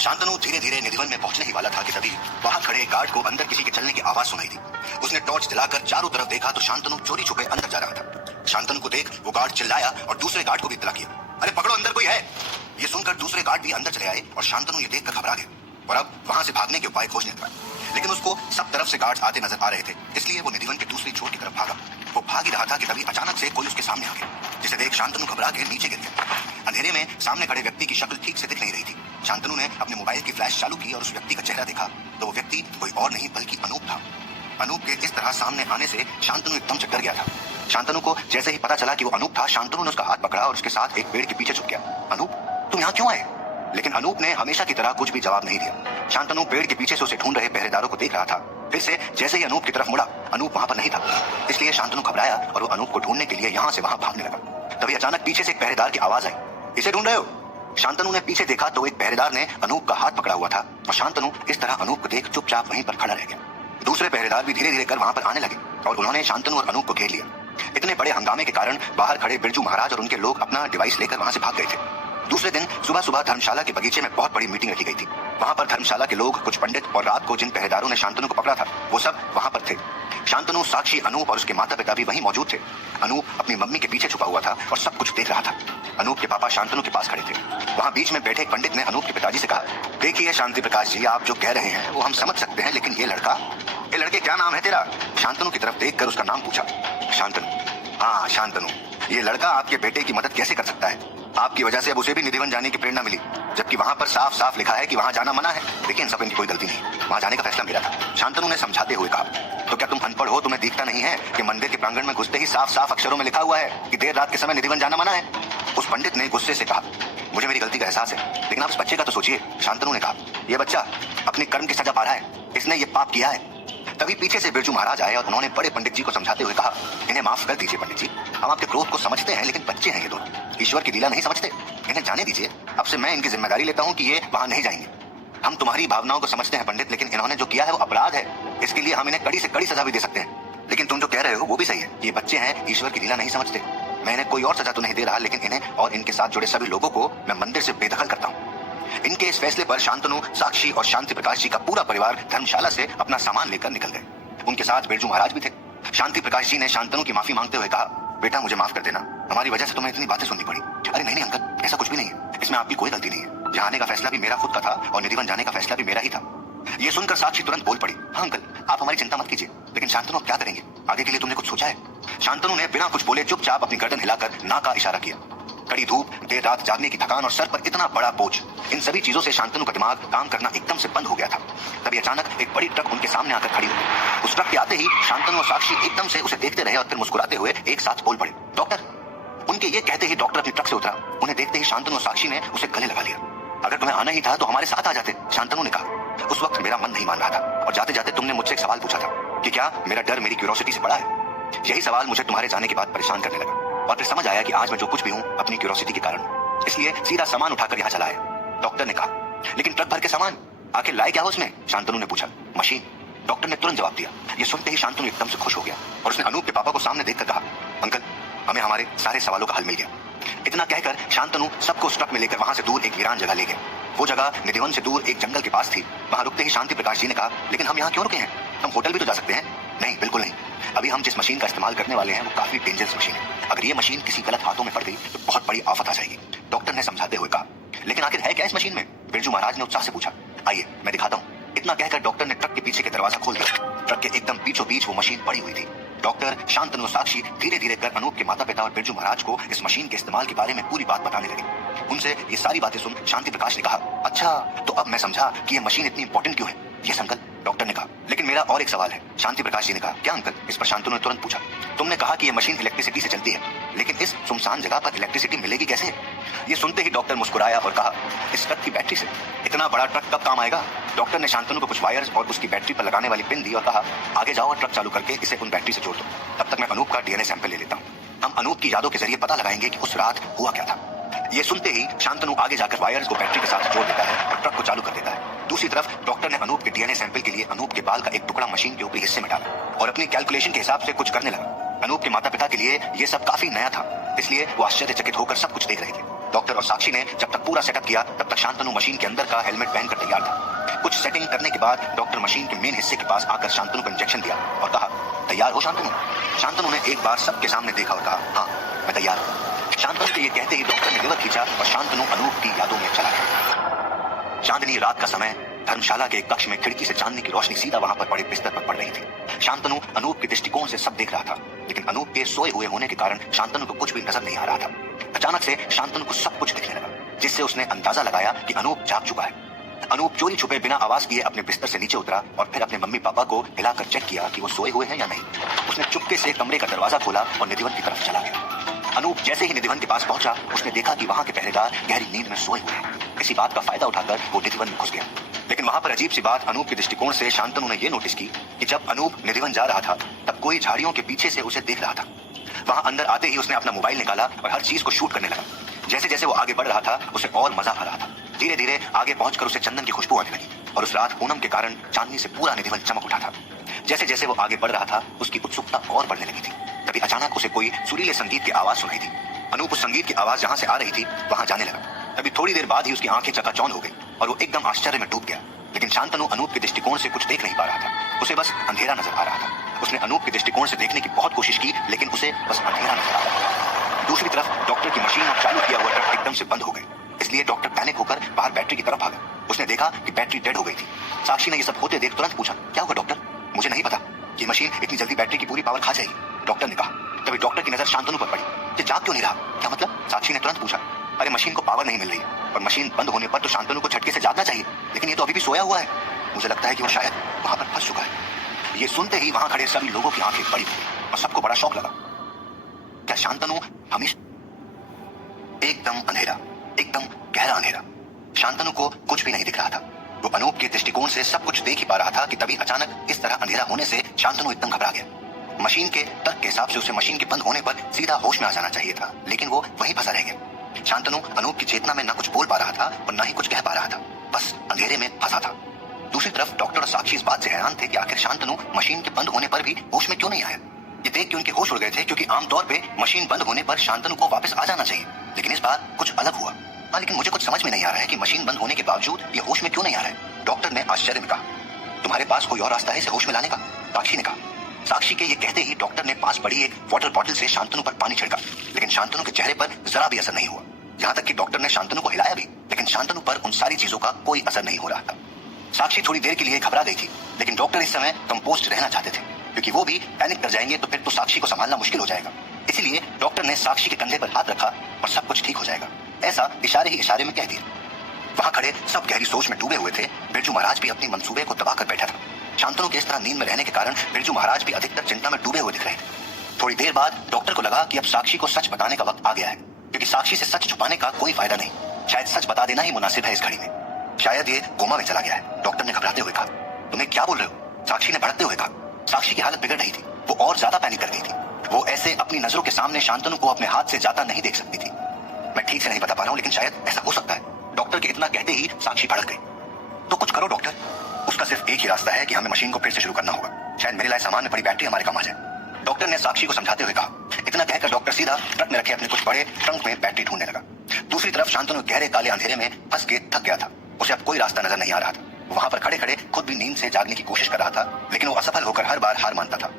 शांतनु धीरे धीरे निधिवन में पहुंचने ही वाला था कि तभी वहां खड़े गार्ड को अंदर किसी के चलने की आवाज सुनाई दी। उसने टॉर्च दिलाकर चारों तरफ देखा तो शांतनु चोरी छुपे अंदर जा रहा था। शांतनु को देख वो गार्ड चिल्लाया और दूसरे गार्ड को भी इत्तला किया, अरे पकड़ो, अंदर कोई है। ये सुनकर दूसरे गार्ड भी अंदर चले आए और शांतनु ये देखकर घबरा गया और अब वहां से भागने के उपाय खोजने लगा। लेकिन उसको सब तरफ से गार्ड्स आते नजर आ रहे थे, इसलिए वो निधिवन के दूसरी छोर की तरफ भागा। वो भाग ही रहा था कि तभी अचानक से कोई उसके सामने आ गया, जिसे देख शांतनु घबरा के नीचे गिर गया। अंधेरे में सामने खड़े व्यक्ति की शक्ल ठीक से दिख नहीं रही थी। शांतनु ने अपने मोबाइल की फ्लैश चालू की और उस व्यक्ति का चेहरा देखा तो वो व्यक्ति कोई और नहीं बल्कि अनूप था। अनूप के इस तरह सामने आने से शांतनु एकदम से डर गया था। शांतनु को जैसे ही पता चला कि वो अनूप था, शांतनु ने उसका हाथ पकड़ा और उसके साथ एक पेड़ के पीछे छुप गया। अनूप, तुम यहाँ क्यों आए? लेकिन अनूप ने हमेशा की तरह कुछ भी जवाब नहीं दिया। शांतनु पेड़ के पीछे से उसे ढूंढ रहे पहरेदारों को देख रहा था। फिर से जैसे ही अनूप की तरफ मुड़ा, अनूप वहां पर नहीं था, इसलिए शांतनु घबराया और वो अनूप को ढूंढने के लिए यहाँ से वहां भागने लगा। तभी अचानक पीछे से एक पहरेदार की आवाज आई, इसे ढूंढ रहे हो? शांतनु ने पीछे देखा तो एक पहरेदार ने अनूप का हाथ पकड़ा हुआ था और शांतनु इस तरह अनूप को देख चुपचाप वहीं पर खड़ा रह गया। दूसरे पहरेदार भी धीरे धीरे कर वहां पर आने लगे और उन्होंने शांतनु और अनूप को घेर लिया। इतने बड़े हंगामे के कारण बाहर खड़े बिरजू महाराज और उनके लोग अपना डिवाइस लेकर वहां से भाग गए थे। दूसरे दिन सुबह सुबह धर्मशाला के बगीचे में बहुत बड़ी मीटिंग रखी गई थी। वहां पर धर्मशाला के लोग, कुछ पंडित और रात को जिन पहरेदारों ने शांतनु को पकड़ा था वो सब वहां पर थे। शांतनु, साक्षी, अनूप और उसके माता पिता भी वहीं मौजूद थे। अनूप अपनी मम्मी के पीछे छुपा हुआ था और सब कुछ देख रहा था। अनूप के पापा शांतनु के पास खड़े थे। वहां बीच में बैठे एक पंडित ने अनूप के पिताजी से कहा, देखिए शांति प्रकाश जी, आप जो कह रहे हैं वो हम समझ सकते हैं, लेकिन ये लड़के क्या नाम है तेरा? शांतनु की तरफ देखकर उसका नाम पूछा। शांतनु? हाँ शांतनु, ये लड़का आपके बेटे की मदद कैसे कर सकता है? आपकी वजह से अब उसे भी निधिवन जाने की प्रेरणा मिली, जबकि वहां पर साफ साफ लिखा है कि वहां जाना मना है। लेकिन सब इनकी कोई गलती नहीं, वहां जाने का फैसला मेरा था। शांतनु ने समझाते हुए कहा, तो क्या तुम अनपढ़ हो? तुम्हें दिखता नहीं है कि मंदिर के प्रांगण में घुसते ही साफ साफ अक्षरों में लिखा हुआ है कि देर रात के समय निधिवन जाना मना है? उस पंडित ने गुस्से से कहा, मुझे मेरी गलती का एहसास है, लेकिन आप इस बच्चे का तो सोचिए। शांतनु ने कहा, यह बच्चा अपने कर्म की सजा पा रहा है, इसने ये पाप किया है। तभी पीछे से बिरजू महाराज आए और उन्होंने बड़े पंडित जी को समझाते हुए कहा, इन्हें माफ कर दीजिए पंडित जी, हम आपके क्रोध को समझते हैं, लेकिन बच्चे हैं ये दोनों, ईश्वर की लीला नहीं समझते, इन्हें जाने दीजिए। अब से मैं इनकी जिम्मेदारी लेता हूँ कि ये वहां नहीं जाएंगे। हम तुम्हारी भावनाओं को समझते हैं पंडित, लेकिन इन्होंने जो किया है वो अपराध है, इसके लिए हम इन्हें कड़ी से कड़ी सजा भी दे सकते हैं। लेकिन तुम जो कह रहे हो वो भी सही है, ये बच्चे हैं, ईश्वर की लीला नहीं समझते। मैं इन्हें कोई और सजा तो नहीं दे रहा, लेकिन इन्हें और इनके साथ जुड़े सभी लोगों को मैं मंदिर से बेदखल करता हूँ। इनके इस फैसले पर शांतनु, साक्षी और शांति प्रकाश जी का पूरा परिवार धर्मशाला से अपना सामान लेकर निकल गए। उनके साथ बिरजू महाराज भी थे। शांति प्रकाश जी ने शांतनु की माफी मांगते हुए कहा, बेटा मुझे माफ कर देना, हमारी वजह से तुम्हें इतनी बातें सुननी पड़ी। अरे नहीं अंकल, ऐसा कुछ भी नहीं है, इसमें आपकी कोई गलती नहीं है। यहाँ आने का फैसला भी मेरा खुद का था और निधिवन जाने का फैसला भी मेरा ही था। ये सुनकर साक्षी तुरंत बोल पड़ी, हाँ अंकल, आप हमारी चिंता मत कीजिए, लेकिन शांतनु आप क्या करेंगे? आगे के लिए तुमने कुछ सोचा है? शांतनु ने बिना कुछ बोले चुपचाप अपनी गर्दन हिलाकर ना का इशारा किया। कड़ी धूप, देर रात जागने की थकान और सर पर इतना बड़ा बोझ, इन सभी चीजों से शांतनु का दिमाग काम करना एकदम से बंद हो गया था। तभी अचानक एक बड़ी ट्रक उनके सामने आकर खड़ी हो गई। उस ट्रक के आते ही शांतनु और साक्षी एकदम से उसे देखते रहे और फिर मुस्कुराते हुए एक साथ बोल पड़े, डॉक्टर। उनके ये कहते ही डॉक्टर अपनी ट्रक से उतरा। उन्हें देखते ही शांतनु और साक्षी ने उसे गले लगा लिया। अगर तुम्हें आना ही था तो हमारे साथ आ जाते, शांतनु ने कहा। उस वक्त मेरा मन नहीं मान रहा था और जाते जाते तुमने मुझसे एक सवाल पूछा था कि क्या मेरा डर मेरी क्यूरियोसिटी से बड़ा है। यही सवाल मुझे तुम्हारे जाने के बाद परेशान करने लगा और फिर समझ आया कि आज मैं जो कुछ भी हूँ अपनी क्यूरियोसिटी के कारण, इसलिए सीधा सामान उठाकर यहाँ चला आया। डॉक्टर ने कहा, लेकिन ट्रक भर के सामान आखिर लाए क्या हो उसमें? शांतनु ने पूछा। मशीन, डॉक्टर ने तुरंत जवाब दिया। ये सुनते ही शांतनु एकदम से खुश हो गया और उसने अनूप के पापा को सामने देखकर कहा, अंकल हमें हमारे सारे सवालों का हल मिल गया। इतना कहकर शांतनु सबको उस ट्रक में लेकर वहां से दूर एक वीरान जगह ले गया। वो जगह निधिवन से दूर एक जंगल के पास थी। वहां रुकते ही शांति प्रकाश जी ने कहा, लेकिन हम यहाँ क्यों रुके हैं? हम होटल भी तो जा सकते हैं। नहीं, बिल्कुल नहीं, अभी हम जिस मशीन का इस्तेमाल करने वाले हैं वो काफी डेंजरस मशीन है। अगर ये मशीन किसी गलत हाथों में पड़ गई तो बहुत बड़ी आफत आ जाएगी, डॉक्टर ने समझाते हुए कहा। लेकिन आखिर है क्या इस मशीन में? बिरजू महाराज ने उत्साह से पूछा। आइए मैं दिखाता हूँ। इतना कहकर डॉक्टर ने ट्रक के पीछे के दरवाजा खोल दिया। ट्रक के एकदम बीचों बीच वो मशीन पड़ी हुई थी। डॉक्टर, शांतनु, साक्षी धीरे धीरे कर अनूप के माता पिता और बिरजू महाराज को इस मशीन के इस्तेमाल के बारे में पूरी बात बताने लगे। उनसे ये सारी बातें सुन शांति प्रकाश ने कहा, अच्छा तो अब मैं समझा कि ये मशीन इतनी इंपॉर्टेंट क्यों है। यस अंकल, डॉक्टर ने कहा। लेकिन मेरा और एक सवाल है, शांति प्रकाश जी ने कहा। क्या अंकल? इस पर शांतनु ने तुरंत पूछा। तुमने कहा कि ये मशीन इलेक्ट्रिसिटी से चलती है, लेकिन इस सुनसान जगह पर इलेक्ट्रिसिटी मिलेगी कैसे? ये सुनते ही डॉक्टर मुस्कुराया और कहा, इस ट्रक की बैटरी से। इतना बड़ा ट्रक कब काम आएगा? डॉक्टर ने शांतनु को कुछ वायर्स और उसकी बैटरी पर लगाने वाली पिन दी और कहा, आगे जाओ और ट्रक चालू करके इसे उन बैटरी से जोड़ दो। तब तक मैं अनूप का डीएनए सैंपल ले लेता हूँ। हम अनूप की यादों के जरिए पता लगाएंगे कि उस रात हुआ क्या था। ये सुनते ही शांतनु आगे जाकर वायर्स को बैटरी के साथ जोड़ देता है और ट्रक को चालू कर देता है। दूसरी तरफ डॉक्टर ने अनूप के डीएनए सैंपल के लिए अनूप के बाल का एक टुकड़ा मशीन के ऊपरी हिस्से में डाला और अपनी कैलकुलेशन के हिसाब से कुछ करने लगा। अनूप के माता पिता के लिए ये सब काफी नया था, इसलिए वो आश्चर्यचकित होकर सब कुछ देख रहे थे। डॉक्टर और साक्षी ने जब तक पूरा सेटअप किया तब तक शांतनु मशीन के अंदर का हेलमेट पहनकर तैयार था। कुछ सेटिंग करने के बाद डॉक्टर मशीन के मेन हिस्से के पास आकर शांतनु को इंजेक्शन दिया और कहा, तैयार हो शांतनु? शांतनु ने एक बार सबके सामने देखा और कहा, हाँ मैं तैयार हूँ। शांतनु के ये कहते ही डॉक्टर ने लिवर खींचा और शांतनु अनूप की यादों में चला गया। चांदनी रात का समय, धर्मशाला के कक्ष में खिड़की से चांदनी की रोशनी सीधा वहां पर पड़े बिस्तर पर पड़ रही थी। शांतनु अनूप के दृष्टिकोण से सब देख रहा था, लेकिन अनूप के सोए हुए होने के कारण शांतनु को कुछ भी नजर नहीं आ रहा था। अचानक से शांतनु को सब कुछ दिखने लगा, जिससे उसने अंदाजा लगाया कि अनूप जाग चुका है। अनूप चोरी छुपे बिना आवाज किए अपने बिस्तर से नीचे उतरा और फिर अपने मम्मी पापा को हिलाकर चेक किया कि वो सोए हुए हैं या नहीं। उसने चुपके से कमरे का दरवाजा खोला और निधिवन की तरफ चला गया। अनूप जैसे ही निधिवन के पास पहुंचा, उसने देखा कि वहां के पहरेदार गहरी नींद में सोए हुए हैं। इसी बात का फायदा उठाकर वो निधिवन में घुस गया। लेकिन वहां पर अजीब सी बात अनूप के दृष्टिकोण से शांतनु ने यह नोटिस की कि जब अनूप निधिवन जा रहा था तब कोई झाड़ियों के पीछे से उसे देख रहा था। वहां अंदर आते ही उसने अपना मोबाइल निकाला और हर चीज को शूट करने लगा। जैसे जैसे वो आगे बढ़ रहा था उसे और मजा आ रहा था। धीरे धीरे आगे पहुंचकर उसे चंदन की खुशबू आने लगी और उस रात पूनम के कारण चांदनी से पूरा निधिवन चमक उठा था। जैसे जैसे वो आगे बढ़ रहा था उसकी उत्सुकता और बढ़ने लगी थी। तभी अचानक उसे कोई सुरीले संगीत की आवाज सुनाई दी। अनूप उस संगीत की आवाज जहां से आ रही थी वहां जाने लगा। तभी थोड़ी देर बाद ही उसकी आंखें चकाचौंध हो गई और वो एकदम आश्चर्य में डूब गया। लेकिन शांतनु अनूप के दृष्टिकोण से कुछ देख नहीं पा रहा था, उसे बस अंधेरा नजर आ रहा था। उसने अनूप के दृष्टिकोण से देखने की बहुत कोशिश की, लेकिन उसे बस अंधेरा नजर आ रहा था। दूसरी तरफ डॉक्टर की मशीन और चालू किया हुआ ट्रक एकदम से बंद हो गई, इसलिए डॉक्टर पैनिक होकर बाहर बैटरी की तरफ भागा। उसने देखा कि बैटरी डेड हो गई थी। साक्षी ने ये सब होते देख तुरंत पूछा, क्या होगा डॉक्टर? मुझे नहीं पता, ये मशीन इतनी जल्दी बैटरी की पूरी पावर खा जाएगी, डॉक्टर ने कहा। तभी डॉक्टर की नजर शांतनु पर पड़ी। ये जाग क्यों नहीं रहा? क्या मतलब? साक्षी ने तुरंत पूछा। अरे मशीन को पावर नहीं मिल रही और मशीन बंद होने पर तो शांतनु को झटके से जागना चाहिए, लेकिन ये तो अभी भी सोया हुआ है। मुझे लगता है कि वो शायद वहां पर फंस चुका है। ये सुनते ही वहां खड़े सभी लोगों की आंखें बड़ी हुई और सबको बड़ा शौक लगा। क्या शांतनु हमेशा? एकदम अंधेरा, एकदम गहरा अंधेरा। शांतनु को कुछ भी नहीं दिख रहा था। वो अनूप के दृष्टिकोण से सब कुछ देख ही पा रहा था कि तभी अचानक इस तरह अंधेरा होने से शांतनु एकदम घबरा गया। मशीन के तर्क के हिसाब से उसे मशीन के बंद होने पर सीधा होश में आ जाना चाहिए था, लेकिन वो वहीं फंसा रह गया। शांतनु अनूप की चेतना में न कुछ बोल पा रहा था और न ही कुछ कह पा रहा था, बस अंधेरे में फंसा था। दूसरी तरफ डॉक्टर और साक्षी इस बात से हैरान थे कि आखिर शांतनु मशीन के बंद होने पर भी होश में क्यों नहीं आया। ये देख के उनके होश उड़ गए थे, क्योंकि आमतौर पे मशीन बंद होने पर शांतनु को वापस आ जाना चाहिए, लेकिन इस बार कुछ अलग हुआ। हाँ, लेकिन मुझे कुछ समझ में नहीं आ रहा है कि मशीन बंद होने के बावजूद ये होश में क्यों नहीं आ रहा है। डॉक्टर ने आश्चर्य में कहा, तुम्हारे पास कोई और रास्ता है इसे होश में लाने का? साक्षी ने कहा। साक्षी के ये कहते ही डॉक्टर ने पास पड़ी एक वाटर बॉटल से शांतनु पर पानी छिड़का, लेकिन शांतनु के चेहरे पर जरा भी असर नहीं हुआ। यहाँ तक कि डॉक्टर ने शांतनु को हिलाया भी, लेकिन शांतनु पर उन सारी चीजों का कोई असर नहीं हो रहा था। साक्षी थोड़ी देर के लिए घबरा गई थी, लेकिन डॉक्टर इस समय कंपोस्ट रहना चाहते थे, क्योंकि वो भी पैनिक कर जाएंगे तो फिर तो साक्षी को संभालना मुश्किल हो जाएगा। इसीलिए डॉक्टर ने साक्षी के कंधे पर हाथ रखा और सब कुछ ठीक हो जाएगा, ऐसा इशारे ही इशारे में कह दिया। वहां खड़े सब गहरी सोच में डूबे हुए थे। बिरजू महाराज भी अपनी मंसूबे को दबाकर बैठा था। शांतनु के इस तरह नींद में रहने के कारण बिरजू महाराज भी अधिकतर चिंता में डूबे हुए दिख रहे थे। थोड़ी देर बाद डॉक्टर को लगा कि अब साक्षी को सच बताने का वक्त आ गया है, क्योंकि साक्षी से सच छुपाने का कोई फायदा नहीं। शायद सच बता देना ही मुनासिब है इस घड़ी में। शायद ये कोमा में चला गया है, डॉक्टर ने घबराते हुए कहा। तुम्हें क्या बोल रहे हो? साक्षी ने भड़कते हुए कहा। साक्षी की हालत बिगड़ रही थी, वो और ज्यादा पैनिक कर गई थी। वो ऐसे अपनी नजरों के सामने शांतनु को अपने हाथ से जाता नहीं देख सकती थी। मैं ठीक से नहीं बता पा रहा हूँ, लेकिन शायद ऐसा हो सकता है। डॉक्टर के इतना कहते ही साक्षी भड़क गई। तो कुछ करो डॉक्टर। उसका सिर्फ एक ही रास्ता है कि हमें मशीन को फिर से शुरू करना होगा। शायद मेरे लिए सामान में पड़ी बैटरी हमारे काम आ जाए। डॉक्टर ने साक्षी को समझाते हुए कहा। इतना कहकर डॉक्टर सीधा ट्रक में रखे अपने कुछ बड़े ट्रंक में बैटरी ढूंढने लगा। दूसरी तरफ शांतनु गहरे काले अंधेरे में फंस के थक गया था। उसे अब कोई रास्ता नजर नहीं आ रहा था। वहां पर खड़े खड़े खुद भी नींद से जागने की कोशिश कर रहा था, लेकिन वो असफल होकर हर बार हार मानता था।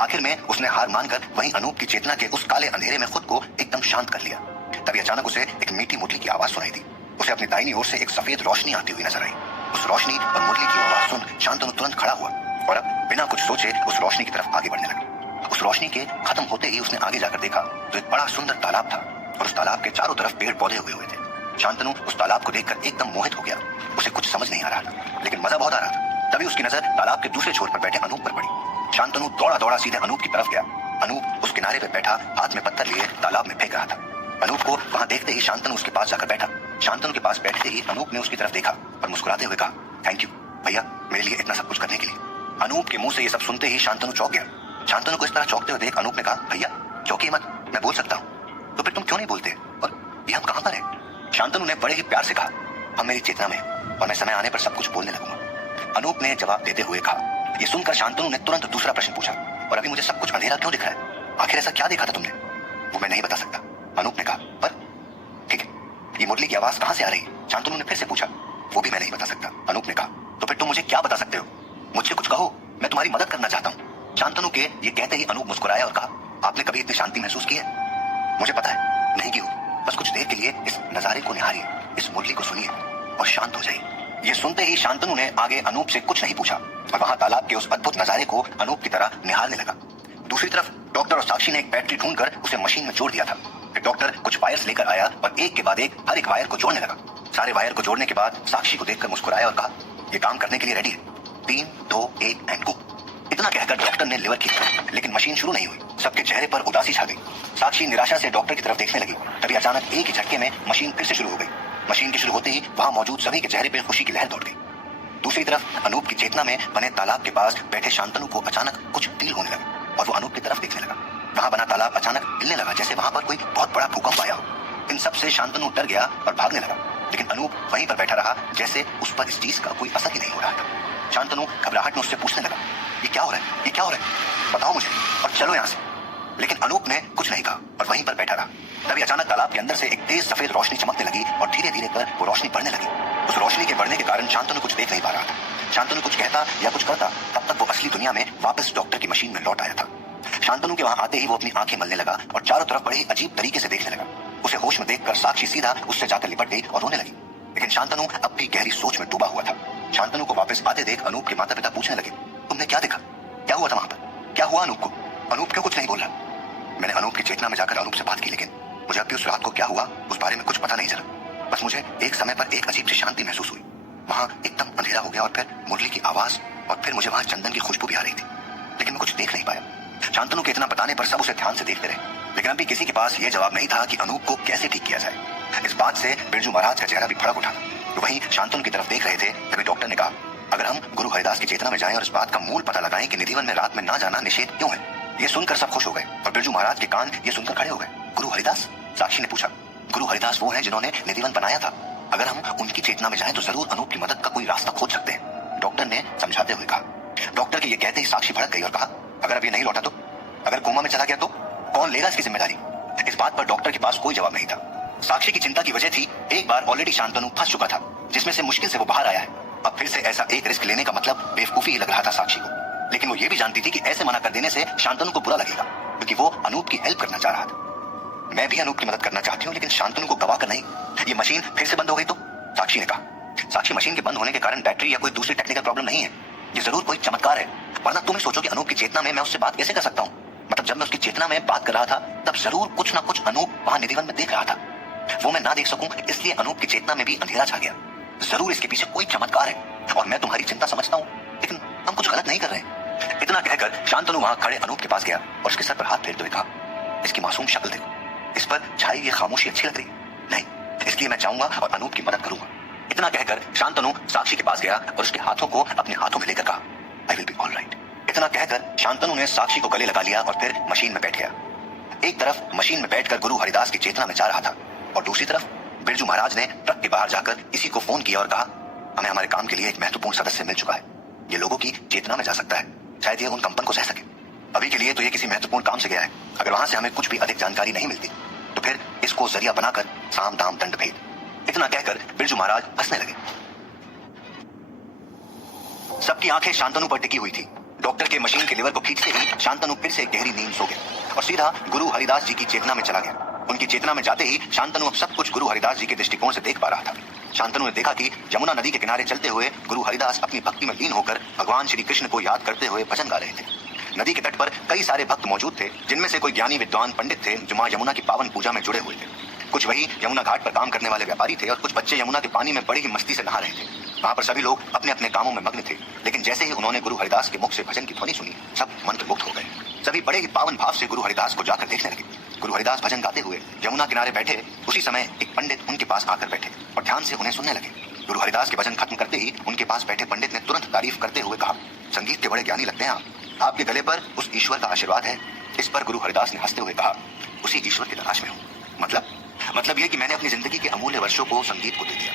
आखिर में उसने हार मानकर वहीं अनूप की चेतना के उस काले अंधेरे में खुद को एकदम शांत कर लिया। तभी अचानक उसे एक मीठी मुरली की आवाज सुनाई दी। उसे अपनी दाहिनी ओर से एक सफेद रोशनी आती हुई नजर आई। उस रोशनी और मुरली की आवाज सुन शांतनु तुरंत खड़ा हुआ और अब बिना कुछ सोचे उस रोशनी की तरफ आगे बढ़ने लगा। उस रोशनी के खत्म होते ही उसने आगे जाकर देखा तो एक बड़ा सुंदर तालाब था और उस तालाब के चारों तरफ पेड़ पौधे उगे हुए थे। शांतनु उस तालाब को देखकर एकदम मोहित हो गया। उसे कुछ समझ नहीं आ रहा था, लेकिन मजा बहुत आ रहा था। तभी उसकी नजर तालाब के दूसरे छोर पर बैठे अनूप पर पड़ी। शांतनु दौड़ा दौड़ा सीधे अनूप की तरफ गया। अनूप उस किनारे पर बैठा हाथ में पत्थर लिए तालाब में फेंक रहा था। अनूप को वहां देखते ही शांतनु उसके पास जाकर बैठा। शांतनु के पास बैठते ही अनूप ने उसकी तरफ देखा और मुस्कुराते हुए कहा, थैंक यू भैया, मेरे लिए इतना सब कुछ करने के लिए। अनूप के मुंह से ये सब सुनते ही शांतनु चौंक गया। शांतनु को इस तरह चौंकते हुए देख अनूप ने कहा, भैया चौंकिए मत, मैं बोल सकता हूँ। तो फिर तुम क्यों नहीं बोलते? और ये हम कहाँ पर हैं? शांतनु ने बड़े ही प्यार से कहा, हम मेरी चेतना में और मैं समय आने पर सब कुछ बोलने लगूंगा। अनूप ने जवाब देते हुए कहा। ये सुनकर शांतनु ने तुरंत दूसरा प्रश्न पूछा, और अभी मुझे सब कुछ अंधेरा क्यों दिख रहा है? आखिर ऐसा क्या देखा था तुमने? वो मैं नहीं बता सकता, अनूप ने कहा। पर ठीक है, ये मुरली की आवाज कहाँ से आ रही है? शांतनु ने फिर से पूछा। वो भी मैं नहीं बता सकता, अनूप ने कहा। तो फिर तुम मुझे क्या बता सकते हो? मुझसे कुछ कहो, मैं तुम्हारी मदद करना चाहता हूँ। शांतनु के ये कहते ही अनूप मुस्कुराया और कहा, आपने कभी इतनी शांति महसूस की है? मुझे पता है, नहीं की हो। बस कुछ देर के लिए इस नजारे को निहारिए, इस मुरली को सुनिए और शांत हो जाइए। ये सुनते ही शांतनु ने आगे अनूप से कुछ नहीं पूछा और वहां तालाब के उस अद्भुत नजारे को अनूप की तरह निहारने लगा। दूसरी तरफ डॉक्टर और साक्षी ने एक बैटरी ढूंढकर उसे मशीन में जोड़ दिया था। फिर डॉक्टर कुछ वायर्स लेकर आया और एक के बाद एक हर एक वायर को जोड़ने लगा। सारे वायर को जोड़ने के बाद साक्षी को देखकर मुस्कुराया और कहा, ये काम करने के लिए रेडी है। 3, 2, 1 एंड गो। इतना कहकर डॉक्टर ने लिवर खींचा, लेकिन मशीन शुरू नहीं हुई। सबके चेहरे पर उदासी छा गई। साक्षी निराशा से डॉक्टर की तरफ देखने लगी। तभी अचानक एक ही झटके में मशीन फिर से शुरू हो गई। मशीन के शुरू होते ही वहां मौजूद सभी के चेहरे पर खुशी की लहर दौड़ गई। दूसरी तरफ अनूप की चेतना में बने तालाब के पास बैठे शांतनु को अचानक कुछ फील होने लगा और वो अनूप की तरफ देखने लगा। वहां बना तालाब अचानक हिलने लगा, जैसे वहां पर कोई बहुत बड़ा भूकंप आया हो। इन सब से शांतनु डर गया और भागने लगा, लेकिन अनूप वहीं पर बैठा रहा, जैसे उस पर इस चीज का कोई असर ही नहीं हो रहा था। शांतनु घबराहट में उससे पूछने लगा, ये क्या हो रहा है? ये क्या हो रहा है? बताओ मुझे और चलो यहाँ से। लेकिन अनूप ने कुछ नहीं कहा और वहीं पर बैठा रहा। तभी अचानक तालाब के अंदर से एक तेज सफेद रोशनी चमकने लगी और धीरे धीरे कर वो रोशनी बढ़ने लगी। उस रोशनी के बढ़ने के कारण शांतनु कुछ देख नहीं पा रहा था। शांतनु कुछ कहता या कुछ करता, तब तक वो असली दुनिया में वापस डॉक्टर की मशीन में लौट आया था। शांतनु के वहां आते ही वो अपनी आंखें मलने लगा और चारों तरफ बड़े ही अजीब तरीके से देखने लगा। उसे होश में देखकर साक्षी सीधा उससे जाकर लिपट गई और रोने लगी। लेकिन शांतनु अब भी गहरी सोच में डूबा हुआ था। शांतनु को वापस आते देख अनूप के माता पिता पूछने लगे, तुमने क्या देखा? क्या हुआ था वहां पर? क्या हुआ अनूप को? अनूप क्यों कुछ नहीं बोल रहा? मैंने अनूप की चेतना में जाकर अनूप से बात की, लेकिन मुझे अब भी उस रात को क्या हुआ उस बारे में कुछ पता नहीं चला। बस मुझे एक समय पर एक अजीब सी शांति महसूस हुई। वहां एकदम अंधेरा हो गया और फिर मुरली की आवाज और फिर मुझे वहां चंदन की खुशबू भी आ रही थी, लेकिन मैं कुछ देख नहीं पाया। शांतनु के इतना बताने पर सब उसे ध्यान से देखते रहे, लेकिन अभी किसी के पास यह जवाब नहीं था कि अनूप को कैसे ठीक किया जाए। इस बात से बिरजू महाराज का चेहरा भी भड़क उठा। वहीं शांतनु की तरफ देख रहे थे, तभी डॉक्टर ने कहा, अगर हम गुरु हरिदास की चेतना में जाएं और इस बात का मूल पता लगाएं कि निधिवन में रात में ना जाना निषेध क्यों है। ये सुनकर सब खुश हो गए और बिरजू महाराज के कान ये सुनकर खड़े हो गए। गुरु हरिदास? साक्षी ने पूछा। गुरु हरिदास वो हैं जिन्होंने निधिवन बनाया था। अगर हम उनकी चेतना में जाएं तो जरूर अनूप की मदद का कोई रास्ता खोज सकते हैं, डॉक्टर ने समझाते हुए कहा। डॉक्टर के ये कहते ही साक्षी भड़क गई और कहा, अगर अब ये नहीं लौटा तो? अगर कोमा में चला गया तो? कौन लेगा इसकी जिम्मेदारी? इस बात पर डॉक्टर के पास कोई जवाब नहीं था। साक्षी की चिंता की वजह थी, एक बार ऑलरेडी शांतनु फंस चुका था, जिसमें से मुश्किल से वो बाहर आया है। अब फिर से ऐसा एक रिस्क लेने का मतलब बेवकूफी ही लग रहा था साक्षी को। लेकिन वो ये भी जानती थी कि ऐसे मना कर देने से शांतनु को बुरा लगेगा, क्योंकि वो अनूप की हेल्प करना चाह रहा था। मैं भी अनूप की मदद करना चाहती हूँ, लेकिन शांतनु को गवा कर नहीं। ये मशीन फिर से बंद हो गई तो? साक्षी ने कहा। साक्षी, मशीन के बंद होने के कारण बैटरी या कोई दूसरी टेक्निकल प्रॉब्लम नहीं है, ये जरूर कोई चमत्कार है। वरना तुम ही सोचो कि अनूप की चेतना में मैं उससे बात कैसे कर सकता हूँ। मतलब जब मैं उसकी चेतना में बात कर रहा था, तब जरूर कुछ ना कुछ अनूप वहां निधिवन में देख रहा था। वो मैं ना देख सकूं, इसलिए अनूप की चेतना में भी अंधेरा छा गया। जरूर इसके पीछे कोई चमत्कार है और मैं तुम्हारी चिंता समझता हूँ, लेकिन हम कुछ गलत नहीं कर रहे। इतना कहकर शांतनु वहां खड़े अनूप के पास गया और उसके सर पर हाथ फेरते हुए कहा, इसकी मासूम शक्ल देखो, इस पर छाई ये खामोशी अच्छी लग रही है। नहीं, इसलिए मैं जाऊंगा और अनूप की मदद करूंगा। इतना कहकर शांतनु साक्षी के पास गया और उसके हाथों को अपने हाथों में लेकर कहा, I will be all right. इतना कहकर शांतनु ने साक्षी को गले लगा लिया और फिर मशीन में बैठ गया। एक तरफ मशीन में बैठकर गुरु हरिदास की चेतना में जा रहा था और दूसरी तरफ बिरजू महाराज ने ट्रक के बाहर जाकर इसी को फोन किया और कहा, हमें हमारे काम के लिए एक महत्वपूर्ण सदस्य मिल चुका है। ये लोगों की चेतना में जा सकता है, शायद ये उन कंपन को सह सके। अभी के लिए तो ये किसी महत्वपूर्ण काम से गया है। अगर वहां से हमें कुछ भी अधिक जानकारी नहीं मिलती तो फिर इसको जरिया बनाकर साम दाम दंड भेद। इतना कहकर बिरजू महाराज हंसने लगे। सबकी आंखें शांतनु पर टिकी हुई थी। डॉक्टर के मशीन के लीवर को खींचते ही शांतनु फिर से गहरी नींद सो गया और सीधा गुरु हरिदास जी की चेतना में चला गया। उनकी चेतना में जाते ही शांतनु अब सब कुछ गुरु हरिदास जी के दृष्टिकोण से देख पा रहा था। शांतनु ने देखा कि यमुना नदी के किनारे चलते हुए गुरु हरिदास अपनी भक्ति में लीन होकर भगवान श्री कृष्ण को याद करते हुए भजन गा रहे थे। नदी के तट पर कई सारे भक्त मौजूद थे, जिनमें से कोई ज्ञानी विद्वान पंडित थे जो मां यमुना की पावन पूजा में जुड़े हुए थे। कुछ वही यमुना घाट पर काम करने वाले व्यापारी थे और कुछ बच्चे यमुना के पानी में बड़ी ही मस्ती से नहा रहे थे। वहां पर सभी लोग अपने अपने कामों में मग्न थे, लेकिन जैसे ही उन्होंने गुरु हरिदास के मुख से भजन की ध्वनि सुनी, सब मंत्रमुग्ध हो गए। सभी बड़े ही पावन भाव से गुरु हरिदास को जाकर देखने लगे। गुरु हरिदास भजन गाते हुए यमुना किनारे बैठे, उसी समय एक पंडित उनके पास आकर बैठे और ध्यान से उन्हें सुनने लगे। गुरु हरिदास के भजन खत्म करते ही उनके पास बैठे पंडित ने तुरंत तारीफ करते हुए कहा, संगीत के बड़े ज्ञानी लगते हैं आप। आपके गले पर उस ईश्वर का आशीर्वाद है। इस पर गुरु हरिदास ने हंसते हुए कहा, उसी ईश्वर की तलाश में हूँ। मतलब यह कि मैंने अपनी जिंदगी के अमूल्य वर्षों को संगीत को दे दिया,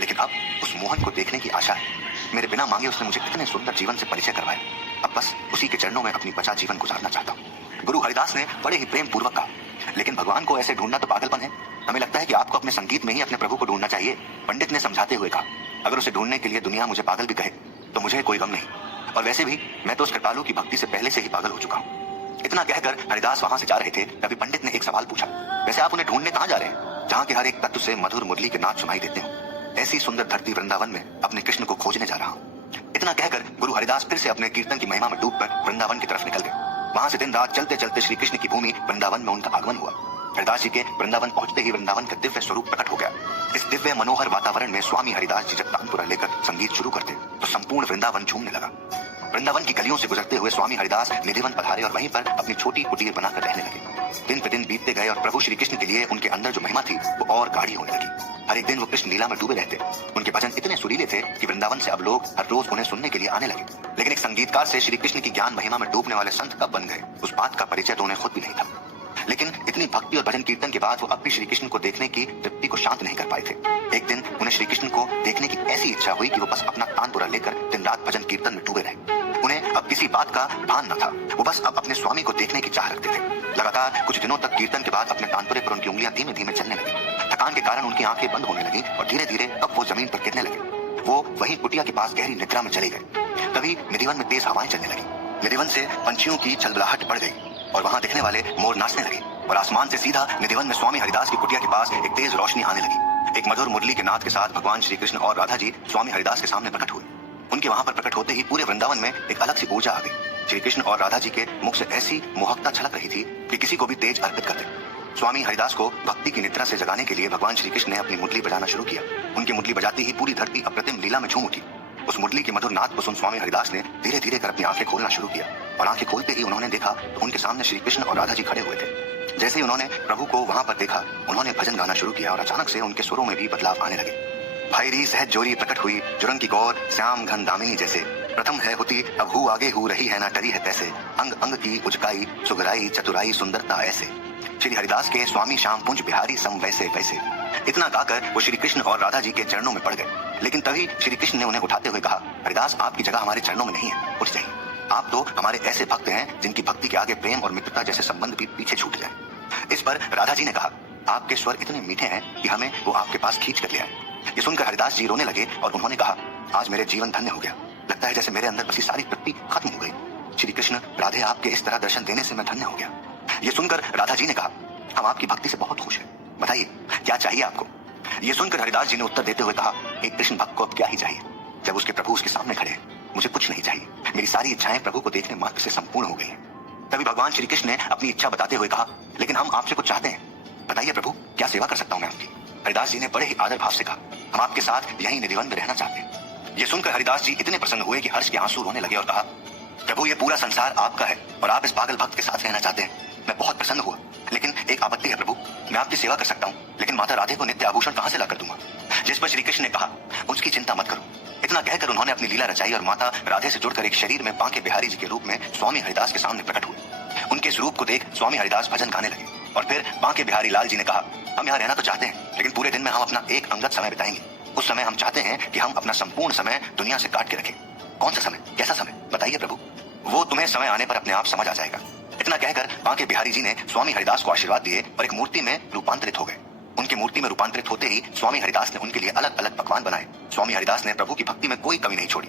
लेकिन अब उस मोहन को देखने की आशा है। मेरे बिना मांगे उसने मुझे इतने सुंदर जीवन से परिचय करवाया। अब बस उसी के चरणों में अपनी बचा जीवन गुजारना चाहता हूँ। गुरु हरिदास ने बड़े ही प्रेम पूर्वक कहा। लेकिन भगवान को ऐसे ढूंढना तो पागलपन है। हमें लगता है कि आपको अपने संगीत में ही अपने प्रभु को ढूंढना चाहिए। पंडित ने समझाते हुए कहा, अगर उसे ढूंढने के लिए दुनिया मुझे पागल भी कहे तो मुझे कोई गम नहीं, और वैसे भी मैं तो उस कृपालु की भक्ति से पहले से ही पागल हो चुका हूँ। इतना कहकर हरिदास वहां से जा रहे थे तभी पंडित ने एक सवाल पूछा, वैसे आप उन्हें ढूंढने कहाँ जा रहे हैं जहाँ के हर एक तत्व से मधुर मुरली के नाद सुनाई देते हो? ऐसी सुंदर धरती वृंदावन में अपने कृष्ण को खोजने जा रहा हूँ। इतना कहकर गुरु हरिदास फिर से अपने कीर्तन की महिमा में डूबकर वृंदावन की तरफ निकल गए। वहां से दिन रात चलते चलते श्री कृष्ण की भूमि वृंदावन में उनका आगमन हुआ। हरिदास जी के वृंदावन पहुंचते ही वृंदावन का दिव्य स्वरूप प्रकट हो गया। इस दिव्य मनोहर वातावरण में स्वामी हरिदास जी जब तानपुरा लेकर संगीत शुरू करते तो संपूर्ण वृंदावन झूमने लगा। वृंदावन की गलियों से गुजरते हुए स्वामी हरिदास निधिवन पधारे और वहीं पर अपनी छोटी कुटीर बनाकर रहने लगे। दिन पे दिन बीतते गए और प्रभु श्री कृष्ण के लिए उनके अंदर जो महिमा थी वो और गाढ़ी होने लगी। हर एक दिन वो कृष्ण लीला में डूबे रहते। उनके भजन इतने सुरीले थे कि वृंदावन से अब लोग हर रोज उन्हें सुनने के लिए आने लगे। लेकिन एक संगीतकार से श्री कृष्ण की ज्ञान महिमा में डूबने वाले संत कब बन गए, उस बात का परिचय तो उन्हें खुद भी नहीं था। लेकिन इतनी भक्ति और भजन कीर्तन के बाद वो अब भी श्री कृष्ण को देखने की तृप्ति को शांत नहीं कर पाए थे। एक दिन उन्हें श्री कृष्ण को देखने की ऐसी इच्छा हुई कि वो बस अपना तानपुरा लेकर दिन रात भजन कीर्तन में डूबे रहे। उन्हें अब किसी बात का भान न था, वो बस अब अपने स्वामी को देखने की चाह रखते थे। लगातार कुछ दिनों तक कीर्तन के बाद अपने तानपुरे पर उनकी उंगलियां धीमे धीमे चलने लगी। थकान के कारण उनकी आंखें बंद होने लगी और धीरे धीरे अब वो जमीन पर गिरने लगे। वो वहीं कुटिया के पास गहरी निद्रा में चले गए। तभी निधिवन में तेज हवाएं चलने लगी। निधिवन से पंछियों की चलबलाहट बढ़ गई और वहां दिखने वाले मोर नाचने लगे और आसमान से सीधा निधिवन में स्वामी हरिदास की कुटिया के पास एक तेज रोशनी आने लगी। एक मधुर मुरली के नाद के साथ भगवान श्री कृष्ण और राधा जी स्वामी हरिदास के सामने प्रकट हुए। उनके वहां पर प्रकट होते ही पूरे वृंदावन में एक अलग सी ऊर्जा आ गई। श्री कृष्ण और राधा जी के मुख से ऐसी मोहकता छलक रही थी कि किसी को भी तेज अर्पित कर दे। स्वामी हरिदास को भक्ति की निद्रा से जगाने के लिए भगवान श्री कृष्ण ने अपनी मुरली बजाना शुरू किया। उनकी मुरली बजाती ही पूरी धरती अप्रतिम लीला में झूम उठी। उस मुरली के मधुर नाद को सुन स्वामी हरिदास ने धीरे धीरे कर अपनी आंखें खोलना शुरू किया और आंखें खोलते ही उन्होंने देखा तो उनके सामने श्री कृष्ण और राधा जी खड़े हुए थे। जैसे ही उन्होंने प्रभु को वहां पर देखा, उन्होंने भजन गाना शुरू किया और अचानक से उनके स्वरों में भी बदलाव आने लगे। भाईरी सहज जोरी प्रकट हुई जुरंग की गौर श्याम घन दामिनी जैसे, प्रथम है होती अब हु आगे हु रही है ना टरी है तैसे, अंग अंग की उचकाई सुगराई चतुराई सुंदरता ऐसे, श्री हरिदास के स्वामी श्याम पुंज बिहारी सम वैसे वैसे। इतना गाकर वो श्री कृष्ण और राधा जी के चरणों में पड़ गए। लेकिन तभी श्री कृष्ण ने उन्हें उठाते हुए कहा, हरिदास आपकी जगह हमारे चरणों में नहीं है, उठ जाइए। आप तो हमारे ऐसे भक्त हैं जिनकी भक्ति के आगे प्रेम और मित्रता जैसे संबंध भी पीछे छूट जाए। इस पर राधा जी ने कहा, आपके स्वर इतने मीठे हैं कि हमें वो आपके पास खींच कर ले आए। ये सुनकर हरिदास जी रोने लगे और उन्होंने कहा, आज मेरे जीवन धन्य हो गया। लगता है जैसे मेरे अंदर बसी सारी तृप्ति खत्म हो गई। श्री कृष्ण राधे आपके इस तरह दर्शन देने से मैं धन्य हो गया। ये सुनकर राधा जी ने कहा, हम आपकी भक्ति से बहुत खुश हैं, बताइए क्या चाहिए आपको। ये सुनकर हरिदास जी ने उत्तर देते हुए कहा, एक कृष्ण भक्त को अब क्या ही चाहिए जब उसके प्रभु उसके सामने खड़े हैं। मुझे कुछ नहीं चाहिए, मेरी सारी इच्छाएं प्रभु को देखने मात्र से संपूर्ण हो गई हैं। तभी भगवान श्री कृष्ण ने अपनी इच्छा बताते हुए कहा, लेकिन हम आपसे कुछ चाहते हैं, बताइए प्रभु क्या सेवा कर सकता हूं मैं आपकी। हरिदास जी ने बड़े ही आदर भाव से कहा, हम आपके साथ यहीं निधिवन में रहना चाहते हैं। ये सुनकर हरिदास जी इतने प्रसन्न हुए कि हर्ष के आंसू रोने लगे और कहा, प्रभु ये पूरा संसार आपका है और आप इस पागल भक्त के साथ रहना चाहते हैं। मैं बहुत प्रसन्न हुआ, लेकिन एक आपत्ति है प्रभु, मैं आपकी सेवा कर सकता हूँ लेकिन माता राधे को नित्य आभूषण कहाँ से लाकर दूंगा। जिस पर श्री कृष्ण ने कहा, उसकी चिंता मत करो। इतना कहकर उन्होंने अपनी लीला रचाई और माता राधे से जुड़कर एक शरीर में बांके बिहारी जी के रूप में स्वामी हरिदास के सामने प्रकट हुए। उनके इस रूप को देख स्वामी हरिदास भजन गाने लगे और फिर बांके बिहारी लाल जी ने कहा, हम यहाँ रहना तो चाहते हैं लेकिन पूरे दिन में हम अपना एक अंगत समय बिताएंगे। उस समय हम चाहते हैं कि हम अपना संपूर्ण समय दुनिया से काट के रखें। कौन सा समय, कैसा समय, बताइए प्रभु। वो तुम्हें समय आने पर अपने आप समझ आ जाएगा। इतना कहकर बांके बिहारी जी ने स्वामी हरिदास को आशीर्वाद दिए और एक मूर्ति में रूपांतरित हो गए। उनकी मूर्ति में रूपांतरित होते ही स्वामी हरिदास ने उनके लिए अलग अलग पकवान बनाए। स्वामी हरिदास ने प्रभु की भक्ति में कोई कमी नहीं छोड़ी।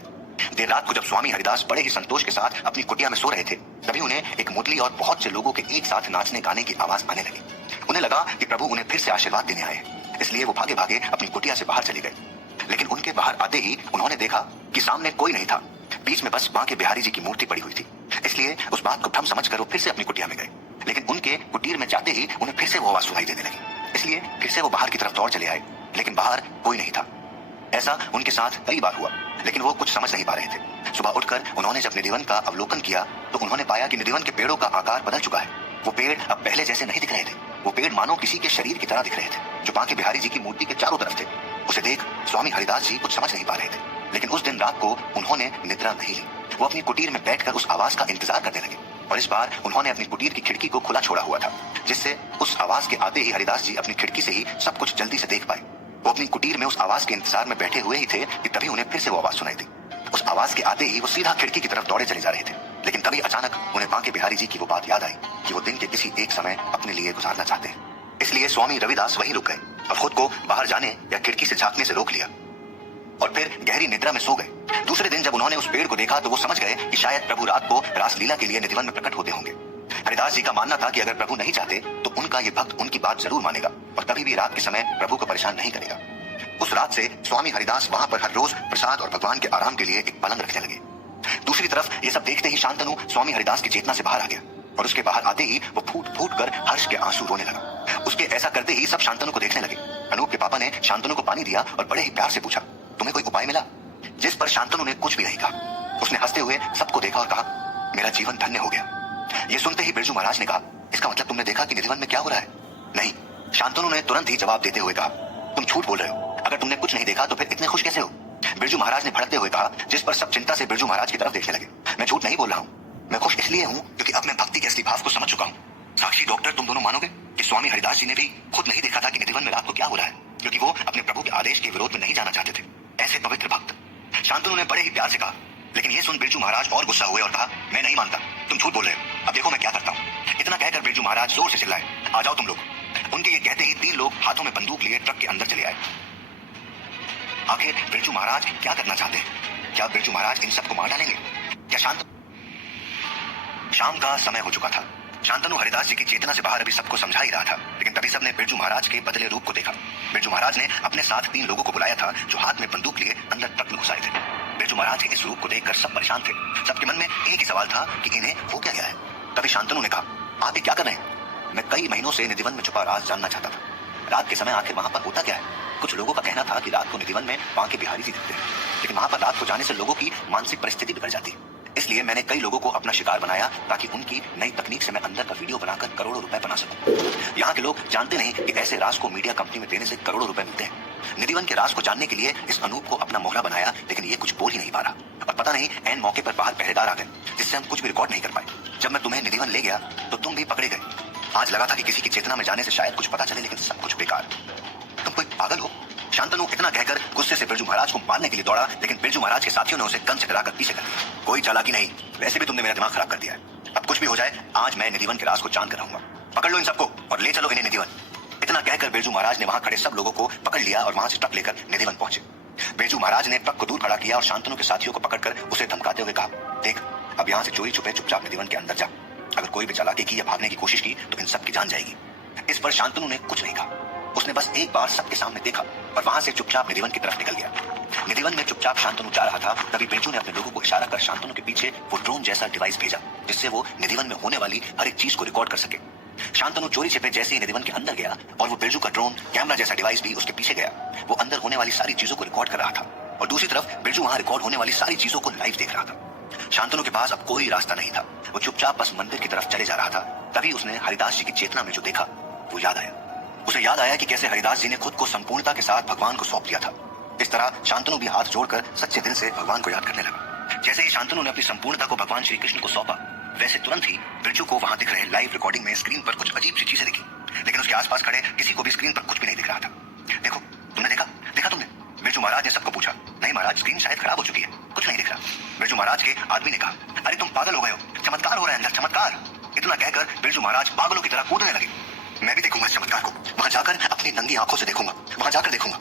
देर रात को जब स्वामी हरिदास बड़े ही संतोष के साथ अपनी कुटिया में सो रहे थे, तभी उन्हें एक मुरली और बहुत से लोगों के एक साथ नाचने गाने की आवाज आने लगी। उन्हें लगा कि प्रभु उन्हें फिर से आशीर्वाद देने आए, इसलिए वो भागे भागे अपनी कुटिया से बाहर चले गए। लेकिन उनके बाहर आते ही उन्होंने देखा कि सामने कोई नहीं था, बीच में बस बांके बिहारी जी की मूर्ति पड़ी हुई थी। इसलिए उस बात को भ्रम समझकर वो फिर से अपनी कुटिया में गए। लेकिन उनके कुटीर में जाते ही उन्हें फिर से वो आवाज सुनाई देने लगी, इसलिए फिर से वो बाहर की तरफ दौड़ चले आए, लेकिन बाहर कोई नहीं था। ऐसा उनके साथ कई बार हुआ, लेकिन वो कुछ समझ नहीं पा रहे थे। सुबह उठकर उन्होंने जब निधिवन का अवलोकन किया तो उन्होंने पाया कि निधिवन के पेड़ों का आकार बदल चुका है। वो पेड़ अब पहले जैसे नहीं दिख रहे थे। वो पेड़ मानो किसी के शरीर की तरह दिख रहे थे जो बांके बिहारी जी की मूर्ति के चारों तरफ थे। उसे देख स्वामी हरिदास जी कुछ समझ नहीं पा रहे थे, लेकिन उस दिन रात को उन्होंने निद्रा नहीं ली। वो अपनी कुटीर में बैठकर उस आवाज का इंतजार करने लगे और इस बार उन्होंने अपनी कुटीर की खिड़की को खुला छोड़ा हुआ था, जिससे उस आवाज के आते ही हरिदास जी अपनी खिड़की से ही सब कुछ जल्दी से देख पाए। वो अपनी कुटीर में उस आवाज के इंतजार में बैठे हुए ही थे कि तभी उन्हें फिर से वो आवाज सुनाई दी। उस आवाज के आते ही वो सीधा खिड़की की तरफ दौड़े चले जा रहे थे, लेकिन कभी अचानक उन्हें बांके बिहारी जी की वो बात याद आई कि वो दिन के किसी एक समय अपने लिए गुजारना चाहते हैं। इसलिए स्वामी रविदास वहीं रुक गए और खुद को बाहर जाने या खिड़की से झांकने से रोक लिया और फिर गहरी निद्रा में सो गए। दूसरे दिन जब उन्होंने उस पेड़ को देखा तो वो समझ गए कि शायद प्रभु रात को रासलीला के लिए निधिवन में प्रकट होते होंगे। हरिदास जी का मानना था कि अगर प्रभु नहीं चाहते तो उनका ये भक्त उनकी बात जरूर मानेगा और कभी भी रात के समय प्रभु को परेशान नहीं करेगा। उस रात से स्वामी हरिदास वहां पर हर रोज प्रसाद और भगवान के आराम के लिए एक पलंग रखने लगे। दूसरी तरफ ये सब देखते ही शांतनु स्वामी हरिदास की चेतना से बाहर आ गया और उसके बाहर आते ही वो फूट फूट कर हर्ष के आंसू रोने लगा। उसके ऐसा करते ही सब शांतनु को देखने लगे। अनूप के पापा ने शांतनु को पानी दिया और बड़े ही प्यार से पूछा, तुम्हें कोई उपाय मिला? जिस पर शांतनु ने कुछ भी नहीं कहा। उसने हंसते हुए सबको देखा और कहा, मेरा जीवन धन्य हो गया। ये सुनते ही बिरजू महाराज ने कहा, इसका मतलब तुमने देखा कि निधिवन में क्या हो रहा है? नहीं, शांतनु ने तुरंत ही जवाब देते हुए कहा, तुम झूठ बोल रहे हो। अगर तुमने कुछ नहीं देखा तो फिर इतने खुश कैसे हो? बिरजू महाराज ने भड़कते हुए कहा, जिस पर सब चिंता से बिरजू महाराज की तरफ देखने लगे। मैं झूठ नहीं बोल रहा हूँ, मैं खुश इसलिए हूँ क्योंकि अब मैं भक्ति के असली भाव को समझ चुका हूँ। साक्षी डॉक्टर, तुम दोनों मानोगे कि स्वामी हरिदास जी ने भी खुद नहीं देखा था कि निधिवन में रात को क्या हो रहा है, क्योंकि वो अपने प्रभु के आदेश के विरोध में नहीं जाना चाहते थे। ऐसे पवित्र भक्त। शांतनु ने बड़े ही प्यार से कहा, लेकिन ये सुन बिरजू महाराज और गुस्सा हुए और कहा, मैं नहीं मानता, तुम झूठ बोल रहे हो। अब देखो मैं क्या करता हूँ। इतना कहकर बिरजू महाराज जोर से चिल्लाए, आ जाओ तुम लोग। उनके ये कहते ही 3 लोग हाथों में बंदूक लिए ट्रक के अंदर चले आए। आखिर बिरजू महाराज क्या करना चाहते हैं? क्या बिरजू महाराज इन सबको मार डालेंगे? क्या शाम का समय हो चुका था। शांतनु हरिदास जी की चेतना से बाहर अभी सबको समझा ही रहा था, लेकिन तभी सबने बिरजू महाराज के बदले रूप को देखा। बिरजू महाराज ने अपने साथ 3 लोगों को बुलाया था जो हाथ में बंदूक लिए अंदर ट्रक में घुसाए थे। बिरजू महाराज के इस रूप को देखकर सब परेशान थे। सबके मन में एक ही सवाल था कि इन्हें हो क्या गया है। तभी शांतनु ने कहा, आप ये क्या कर रहे हैं? मैं कई महीनों से निधिवन में छुपा राज जानना चाहता था। रात के समय आखिर वहां पर होता क्या है? कुछ लोगों का कहना था कि रात को निधिवन में बांके बिहारी जी दिखते हैं, लेकिन वहां पर रात को जाने से लोगों की मानसिक परिस्थिति बिगड़ जाती है। इसलिए मैंने कई लोगों को अपना शिकार बनाया ताकि उनकी नई तकनीक से मैं अंदर का वीडियो बनाकर करोड़ों रुपए बना सकूं। यहाँ के लोग जानते नहीं कि ऐसे राज को मीडिया कंपनी में देने से करोड़ों रुपए मिलते हैं। निधिवन के राज को जानने के लिए इस अनूप को अपना मोहरा बनाया, लेकिन ये कुछ बोल ही नहीं पा रहा और पता नहीं ऐन मौके पर बाहर पहरेदार आ गए जिससे हम कुछ भी रिकॉर्ड नहीं कर पाए। जब मैं तुम्हें निधिवन ले गया तो तुम भी पकड़े गए। आज लगा था कि किसी की चेतना में जाने से शायद कुछ पता चले, लेकिन सब कुछ बेकार। तुम कोई पागल हो। शांतनु इतना कहकर गुस्से से बिरजू महाराज को मारने के लिए दौड़ा, लेकिन बिरजू महाराज के साथियों ने उसे गन से डराकर पीछे कर दिया। कोई चालाकी नहीं, वैसे भी तुमने मेरा दिमाग खराब कर दिया है। अब कुछ भी हो जाए, आज मैं निधिवन के राज को जान कर रहूंगा। पकड़ लो इन सबको और ले चलो इन्हें निधिवन। इतना कहकर बिरजू महाराज ने वहां खड़े सब लोगों को पकड़ लिया और वहां से ट्रक लेकर निधिवन पहुंचे। बिरजू महाराज ने ट्रक को दूर खड़ा किया और शांतनु के साथियों को पकड़कर उसे धमकाते हुए कहा, देख, अब यहाँ से चोरी छुपे चुपचाप निधिवन के अंदर जा। अगर कोई भी चालाकी की या भागने की कोशिश की तो इन सब की जान जाएगी। इस पर शांतनु ने कुछ नहीं कहा। उसने बस एक बार सबके सामने देखा और वहां से चुपचाप निधिवन की तरफ निकल गया। निधिवन में चुपचाप शांतनु जा रहा था, तभी बिरजू ने अपने लोगों को इशारा कर शांतनु के पीछे वो ड्रोन जैसा डिवाइस भेजा, जिससे वो निधिवन में होने वाली हर एक चीज को रिकॉर्ड कर सके। शांतनु चोरी छिपे जैसे ही निधिवन के अंदर गया और वो बिरजू का ड्रोन कैमरा जैसा डिवाइस भी उसके पीछे गया। वो अंदर होने वाली सारी चीजों को रिकॉर्ड कर रहा था और दूसरी तरफ बिरजू वहां रिकॉर्ड होने वाली सारी चीजों को लाइव देख रहा था। शांतनु के पास अब कोई रास्ता नहीं था। वो चुपचाप बस मंदिर की तरफ चले जा रहा था। तभी उसने हरिदास जी की चेतना में जो देखा वो याद आया। उसे याद आया कि कैसे हरिदास जी ने खुद को संपूर्णता के साथ भगवान को सौंप दिया था। इस तरह शांतनु भी हाथ जोड़कर सच्चे दिल से भगवान को याद करने लगा। जैसे ही शांतनु ने अपनी संपूर्णता को भगवान श्री कृष्ण को सौंपा, वैसे तुरंत ही बिरजू को वहां दिख रहे लाइव रिकॉर्डिंग में स्क्रीन पर कुछ अजीब सी चीजें दिखी, लेकिन उसके आसपास खड़े किसी को भी स्क्रीन पर कुछ भी नहीं दिख रहा था। देखो, तुमने देखा? देखा तुमने? बिरजू महाराज ने सबको पूछा। नहीं महाराज, स्क्रीन शायद खराब हो चुकी है, कुछ नहीं दिख रहा। बिरजू महाराज के आदमी ने कहा, अरे तुम पागल हो गए हो, चमत्कार हो रहा है अंदर, चमत्कार। इतना कहकर बिरजू महाराज पागलों की तरह कूदने लगे। मैं भी देखूंगा इस चमत्कार को, वहां जाकर अपनी नंगी आंखों से देखूंगा, वहां जाकर देखूंगा।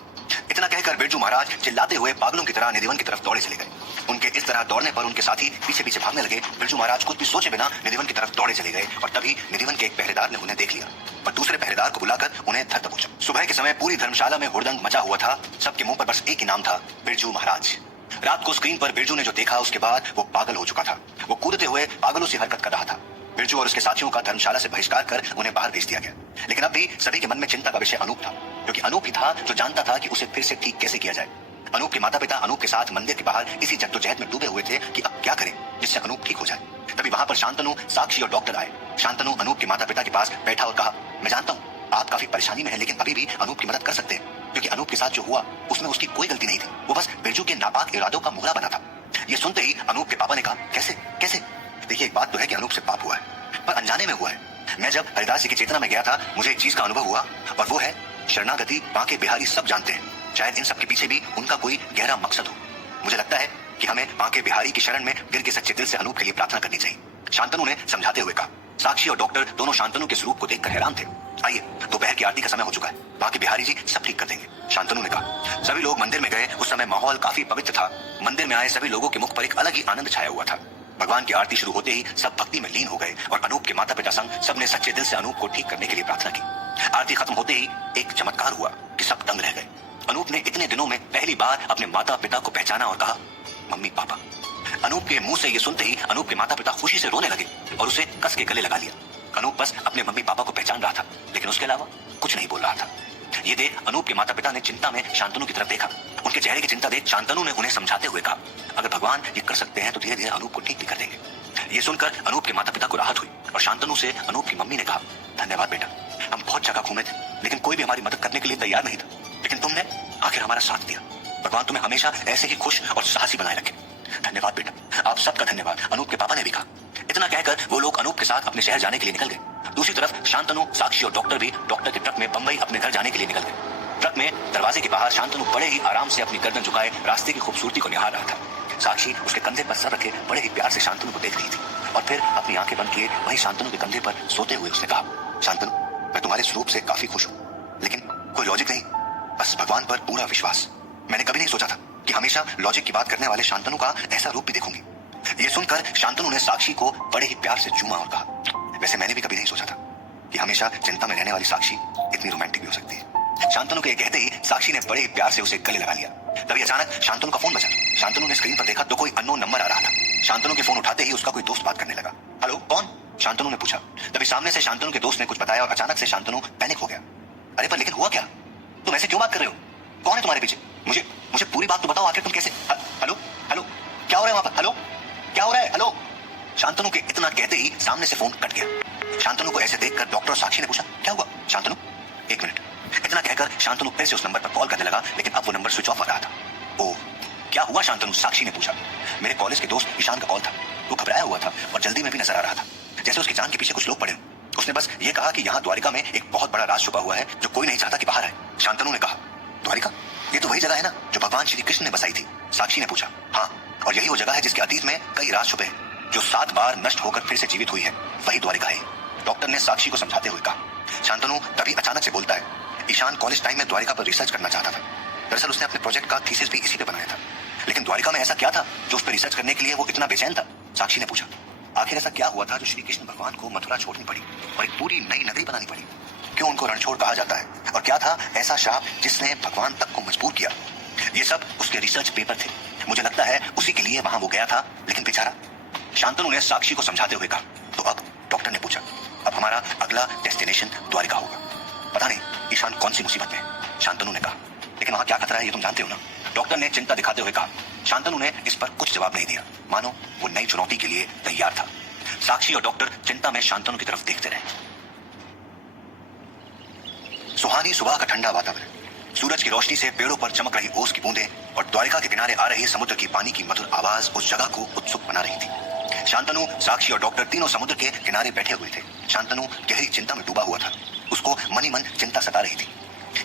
इतना कहकर बिरजू महाराज चिल्लाते हुए पागलों की तरह निधिवन की तरफ दौड़े चले गए। उनके इस तरह दौड़ने पर उनके साथी पीछे पीछे भागने लगे। बिरजू महाराज कुछ भी सोचे बिना निधिवन की तरफ दौड़े चले गए और तभी निधिवन के एक पहरेदार ने उन्हें देख लिया और दूसरे पहरेदार को बुलाकर उन्हें धर दबोचा। सुबह के समय पूरी धर्मशाला में हुड़दंग मचा हुआ था। सबके मुंह पर बस एक ही नाम था, बिरजू महाराज। रात को स्क्रीन पर बिरजू ने जो देखा उसके बाद वो पागल हो चुका था। वो कूदते हुए पागलों से हरकत कर रहा था। बिरजू और उसके साथियों का धर्मशाला से बहिष्कार कर उन्हें बाहर भेज दिया गया। लेकिन अब भी सभी के मन में चिंता का विषय अनूप था, क्योंकि अनूप ही था जो जानता था कि उसे फिर से ठीक कैसे किया जाए। अनूप के माता पिता अनूप के साथ मंदिर के बाहर इसी जद्दोजहद में डूबे हुए थे कि अब क्या करें जिससे अनूप ठीक हो जाए। तभी वहां पर शांतनु, साक्षी और डॉक्टर आए। शांतनु अनूप के माता पिता के पास बैठा और कहा, मैं जानता हूँ आप काफी परेशानी में हैं, लेकिन अभी भी अनूप की मदद कर सकते हैं, क्योंकि अनूप के साथ जो हुआ उसमें उसकी कोई गलती नहीं थी। वो बस बिरजू के नापाक इरादों का मुहरा बना था। ये सुनते ही अनूप के पापा ने कहा, कैसे कैसे? देखिए, एक बात तो है कि अनूप से पाप हुआ है, पर अनजाने में हुआ है। मैं जब हरिदास जी की चेतना में गया था, मुझे एक चीज का अनुभव हुआ और वो है शरणागति। बांके बिहारी सब जानते हैं, शायद इन सब के पीछे भी उनका कोई गहरा मकसद हो। मुझे लगता है कि हमें बांके बिहारी की शरण में दिल के सच्चे दिल से अनूप के लिए प्रार्थना करनी चाहिए। शांतनु ने समझाते हुए कहा। साक्षी और डॉक्टर दोनों शांतनु के स्वरूप को देखकर हैरान थे। आइए, दोपहर की आरती का समय हो चुका है, बाकी बिहारी जी सब ठीक कर देंगे, शांतनु ने कहा। सभी लोग मंदिर में गए। उस समय माहौल काफी पवित्र था। मंदिर में आए सभी लोगों के मुख पर एक अलग ही आनंद छाया हुआ था। भगवान की आरती शुरू होते ही सब भक्ति में लीन हो गए और अनूप के माता पिता संग सबने सच्चे दिल से अनूप को ठीक करने के लिए प्रार्थना की। आरती खत्म होते ही एक चमत्कार हुआ कि सब दंग रह गए। अनूप ने इतने दिनों में पहली बार अपने माता पिता को पहचाना और कहा, मम्मी पापा। अनूप के मुंह से ये सुनते ही अनूप के माता पिता खुशी से रोने लगे और उसे कस के गले लगा लिया। अनूप बस अपने मम्मी पापा को पहचान रहा था, लेकिन उसके अलावा कुछ नहीं बोल रहा था। ये देख अनूप के माता पिता ने चिंता में शांतनु की तरफ देखा। उनके चेहरे की चिंता देख शांतनु ने उन्हें समझाते हुए कहा, अगर भगवान ये कर सकते हैं तो धीरे धीरे अनूप को ठीक भी कर देंगे। ये सुनकर अनूप के माता पिता को राहत हुई और शांतनु से अनूप की मम्मी ने कहा, धन्यवाद बेटा, हम बहुत जगह घूमे थे लेकिन कोई भी हमारी मदद करने के लिए तैयार नहीं था, लेकिन तुमने आखिर हमारा साथ दिया। भगवान तुम्हें हमेशा ऐसे ही खुश और साहसी बनाए रखे। धन्यवाद बेटा, आप सबका धन्यवाद, अनूप के पापा ने भी कहा। इतना कहकर वो लोग अनूप के साथ अपने शहर जाने के लिए निकल गए। दूसरी तरफ शांतनु, साक्षी और डॉक्टर भी डॉक्टर के ट्रक में बंबई अपने घर जाने के लिए निकल गए। ट्रक में दरवाजे के बाहर शांतनु बड़े ही आराम से अपनी गर्दन झुकाए रास्ते की खूबसूरती को निहार रहा था। साक्षी उसके कंधे पर सर रखे बड़े ही प्यार से शांतनु को देख रही थी और फिर अपनी आंखें बंद किए वहीं शांतनु के कंधे पर सोते हुए उसने कहा, शांतनु, मैं तुम्हारे स्वरूप से काफी खुश हूँ, लेकिन कोई लॉजिक नहीं, बस भगवान पर पूरा विश्वास। मैंने कभी नहीं सोचा था कि हमेशा लॉजिक की बात करने वाले शांतनु का ऐसा रूप भी देखूंगी। ये सुनकर शांतनु ने साक्षी को बड़े ही प्यार से चूमा और कहा, वैसे मैंने भी कभी नहीं सोचा था कि हमेशा चिंता में रहने वाली साक्षी इतनी रोमांटिक भी हो सकती है। शांतनु के कहते ही साक्षी ने बड़े ही प्यार से उसे गले लगा लिया। तभी अचानक शांतनु का फोन बजा। शांतनु ने स्क्रीन पर देखा तो कोई अननोन नंबर आ रहा था। शांतनु के फोन उठाते ही उसका कोई दोस्त बात करने लगा। हेलो, कौन? शांतनु ने पूछा। तभी सामने से शांतनु के दोस्त ने कुछ बताया और अचानक से शांतनु पैनिक हो गया। अरे पर लेकिन हुआ क्या? तुम ऐसे क्यों बात कर रहे हो? कौन है तुम्हारे पीछे? मुझे मुझे पूरी बात तो बताओ, आखिर तुम कैसे? हेलो हेलो, क्या हो रहा है वहां पर? हेलो, क्या हो रहा है? हेलो। शांतनु के इतना कहते ही सामने से फोन कट गया। शांतनु को ऐसे देखकर डॉक्टर और साक्षी ने पूछा, क्या हुआ? शांतनु, एक मिनट। इतना कहकर शांतनु फिर से उस नंबर पर कॉल करने लगा, लेकिन अब वो नंबर स्विच ऑफ आ रहा था। ओह, क्या हुआ शांतनु? साक्षी ने पूछा। मेरे कॉलेज के दोस्त ईशान का कॉल था। वो घबराया हुआ था और जल्दी में भी नजर आ रहा था, जैसे उसकी जान के पीछे कुछ लोग पड़े। उसने बस ये कहा कि यहाँ द्वारिका में एक बहुत बड़ा राज छुपा हुआ है जो कोई नहीं चाहता कि बाहर आए। शांतनु ने कहा, द्वारिका? ये तो वही जगह है ना जो भगवान श्री कृष्ण ने बसाई थी? साक्षी ने पूछा। हाँ, और यही वो जगह है जिसके अतीत में कई राज छुपे हैं, जो 7 बार नष्ट होकर फिर से जीवित हुई है। वही द्वारिका है, डॉक्टर ने साक्षी को समझाते हुए कहा। शांतनु तभी अचानक से बोलता है, ईशान कॉलेज टाइम में द्वारिका पर रिसर्च करना चाहता था। दरअसल उसने अपने प्रोजेक्ट का थीसिस भी इसी पे बनाया था, लेकिन द्वारिका में ऐसा क्या था जो उस पर रिसर्च करने के लिए वो इतना बेचैन था? साक्षी ने पूछा। आखिर ऐसा क्या हुआ था जो श्री कृष्ण भगवान को मथुरा छोड़नी पड़ी और एक पूरी नई नगरी बनानी पड़ी? क्यों उनको रणछोड़ कहा जाता है? और क्या था ऐसा शाप जिसने भगवान तक को मजबूर किया? ये सब उसके रिसर्च पेपर थे। मुझे लगता है उसी के लिए वहां वो गया था, लेकिन बेचारा। शांतनु ने साक्षी को समझाते हुए कहा। तो अब? डॉक्टर ने पूछा। अब हमारा अगला डेस्टिनेशन द्वारिका होगा। पता नहीं ईशान कौन सी मुसीबत में है, शांतनु ने कहा, लेकिन वहां क्या खतरा है ये तुम जानते हो ना? डॉक्टर ने चिंता दिखाते हुए कहा। शांतनु ने इस पर कुछ जवाब नहीं दिया, मानो वो नई चुनौती के लिए तैयार था। साक्षी और डॉक्टर चिंता में शांतनु की तरफ देखते रहे। सुहानी सुबह का ठंडा वातावरण, सूरज की रोशनी से पेड़ों पर चमक रही ओस की बूंदें और द्वारिका के किनारे आ रही समुद्र की पानी की मधुर आवाज उस जगह को उत्सुक बना रही थी। शांतनु, साक्षी और डॉक्टर तीनों समुद्र के किनारे बैठे हुए थे। शांतनु गहरी चिंता में डूबा हुआ था। उसको मन ही मन चिंता सता रही थी।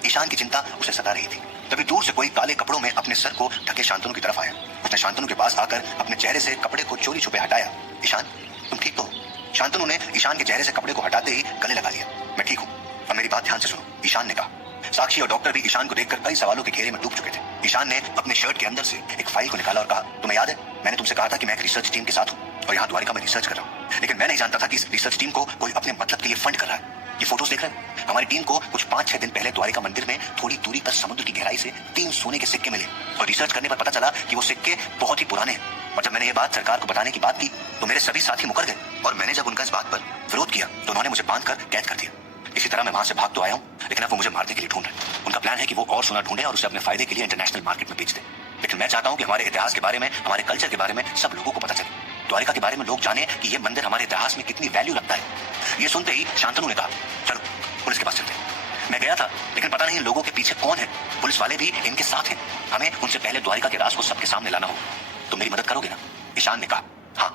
ईशान की चिंता उसे सता रही थी। तभी दूर से कोई काले कपड़ों में अपने सर को ढके शांतनु की तरफ आया। उसने शांतनु के पास आकर अपने चेहरे से कपड़े को चोरी छुपे हटाया। ईशान, तुम ठीक तो हो? शांतनु ने ईशान के चेहरे से कपड़े को हटाते ही गले लगा लिया। मैं ठीक हूँ, अब मेरी बात ध्यान से सुनो, ईशान ने कहा। साक्षी और डॉक्टर भी ईशान को देखकर कई सवालों के घेरे में डूब चुके थे। ईशान ने अपने शर्ट के अंदर से एक फाइल को निकाला और कहा, तुम्हें याद है मैंने तुमसे कहा था कि मैं एक रिसर्च टीम के साथ हूँ और यहाँ द्वारिका में रिसर्च कर रहा हूँ, लेकिन मैं नहीं जानता था कि इस रिसर्च टीम को कोई अपने मतलब के लिए फंड कर रहा है। ये फोटोज देख रहे हैं? हमारी टीम को कुछ 5-6 दिन पहले द्वारिका मंदिर में थोड़ी दूरी पर समुद्र की गहराई से 3 सोने के सिक्के मिले और रिसर्च करने पर पता चला कि वो सिक्के बहुत ही पुराने हैं। और जब मैंने ये बात सरकार को बताने की बात की तो मेरे सभी साथी मुकर गए और मैंने जब उनका इस बात पर विरोध किया तो उन्होंने मुझे बांधकर कैद कर दिया। इसी तरह मैं वहां से भाग तो आया हूँ, लेकिन अब वो मुझे मारने के लिए ढूंढ रहे हैं। उनका प्लान है कि वो और सोना ढूंढे और उसे अपने फायदे के लिए इंटरनेशनल मार्केट में बेच दे। लेकिन मैं चाहता हूँ कि हमारे इतिहास के बारे में, हमारे कल्चर के बारे में सब लोगों को पता चले। द्वारिका के बारे में लोग जाने कि ये मंदिर हमारे इतिहास में कितनी वैल्यू रखता है। ये सुनते ही शांतनु ने कहा, चलो पुलिस के पास चलते हैं। मैं गया था, लेकिन पता नहीं लोगों के पीछे कौन है। पुलिस वाले भी इनके साथ हैं। हमें उनसे पहले द्वारिका के राज को सबके सामने लाना होगा। तुम मेरी मदद करोगे ना? ईशान ने कहा। हाँ,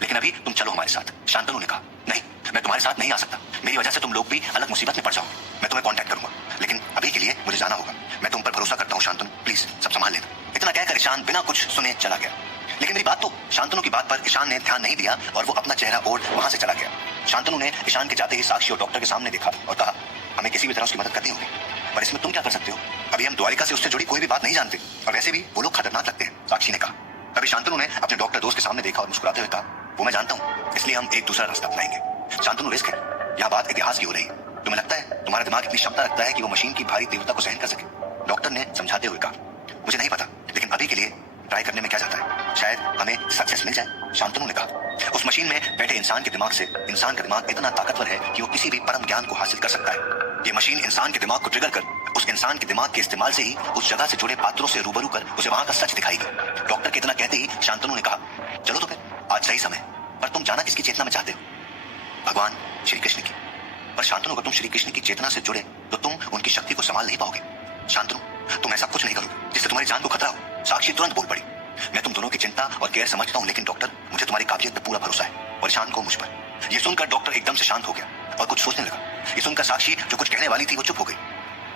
लेकिन अभी तुम चलो हमारे साथ। शांतनु ने कहा। नहीं, मैं तुम्हारे साथ नहीं आ सकता। मेरी वजह से तुम लोग भी अलग मुसीबत में पड़ जाओगे। मैं तुम्हें कांटेक्ट करूंगा, लेकिन अभी के लिए मुझे जाना होगा। मैं तुम पर भरोसा करता हूँ शांतनु, प्लीज सब संभाल लेना। इतना कहकर ईशान बिना कुछ सुने चला गया। लेकिन लेकिन मेरी बात तो। शांतनु की बात पर ईशान ने ध्यान नहीं दिया और वो अपना चेहरा ओढ़ वहां से चला गया। शांतनु ने ईशान के जाते ही साक्षी और डॉक्टर के सामने देखा और कहा, हमें किसी भी तरह उसकी मदद करनी होगी, पर इसमें तुम क्या कर सकते हो? अभी हम द्वारिका से उससे जुड़ी कोई भी बात नहीं जानते और वैसे भी वो लोग खतरनाक लगते हैं, साक्षी ने कहा। तभी शांतनु ने अपने डॉक्टर दोस्त के सामने देखा और मुस्कुराते हुए कहा, वो मैं जानता हूँ, इसलिए हम एक दूसरा रास्ता अपनाएंगे। शांतनु, रिस्क है, यह बात इतिहास की हो रही है। तुम्हें लगता है तुम्हारा दिमाग इतनी क्षमता रखता है कि वो मशीन की भारी तीव्रता को सहन कर सके? डॉक्टर ने समझाते हुए कहा, मुझे नहीं पता, लेकिन अभी के लिए ट्राई करने में क्या जाता है, शायद हमें सक्सेस मिल जाए। शांतनु ने कहा, उस मशीन में बैठे इंसान के दिमाग से इंसान का दिमाग इतना ताकतवर है कि वो किसी भी परम ज्ञान को हासिल कर सकता है। ये मशीन इंसान के दिमाग को ट्रिगर कर उस इंसान के दिमाग के इस्तेमाल से ही उस जगह से जुड़े पात्रों से रूबरू कर उसे वहां का सच दिखाएगी। डॉक्टर के इतना कहते ही शांतनु ने कहा, चलो तो फिर आज सही समय, पर तुम जाना किसकी चेतना में चाहते हो? भगवान श्री कृष्ण की। पर शांतनु, अगर तुम श्री कृष्ण की चेतना से जुड़े तो तुम उनकी शक्ति को संभाल नहीं पाओगे। शांतनु, तुम ऐसा कुछ नहीं करोगे जिससे तुम्हारी जान को खतरा हो। साक्षी तुरंत बोल पड़ी, मैं तुम दोनों की चिंता और केयर समझता हूँ, लेकिन डॉक्टर, मुझे तुम्हारी काबिलियत पर पूरा भरोसा है और ईशान को मुझ पर। यह सुनकर डॉक्टर एकदम से शांत हो गया और कुछ सोचने लगा। ये सुनकर साक्षी जो कुछ कहने वाली थी वो चुप हो गई।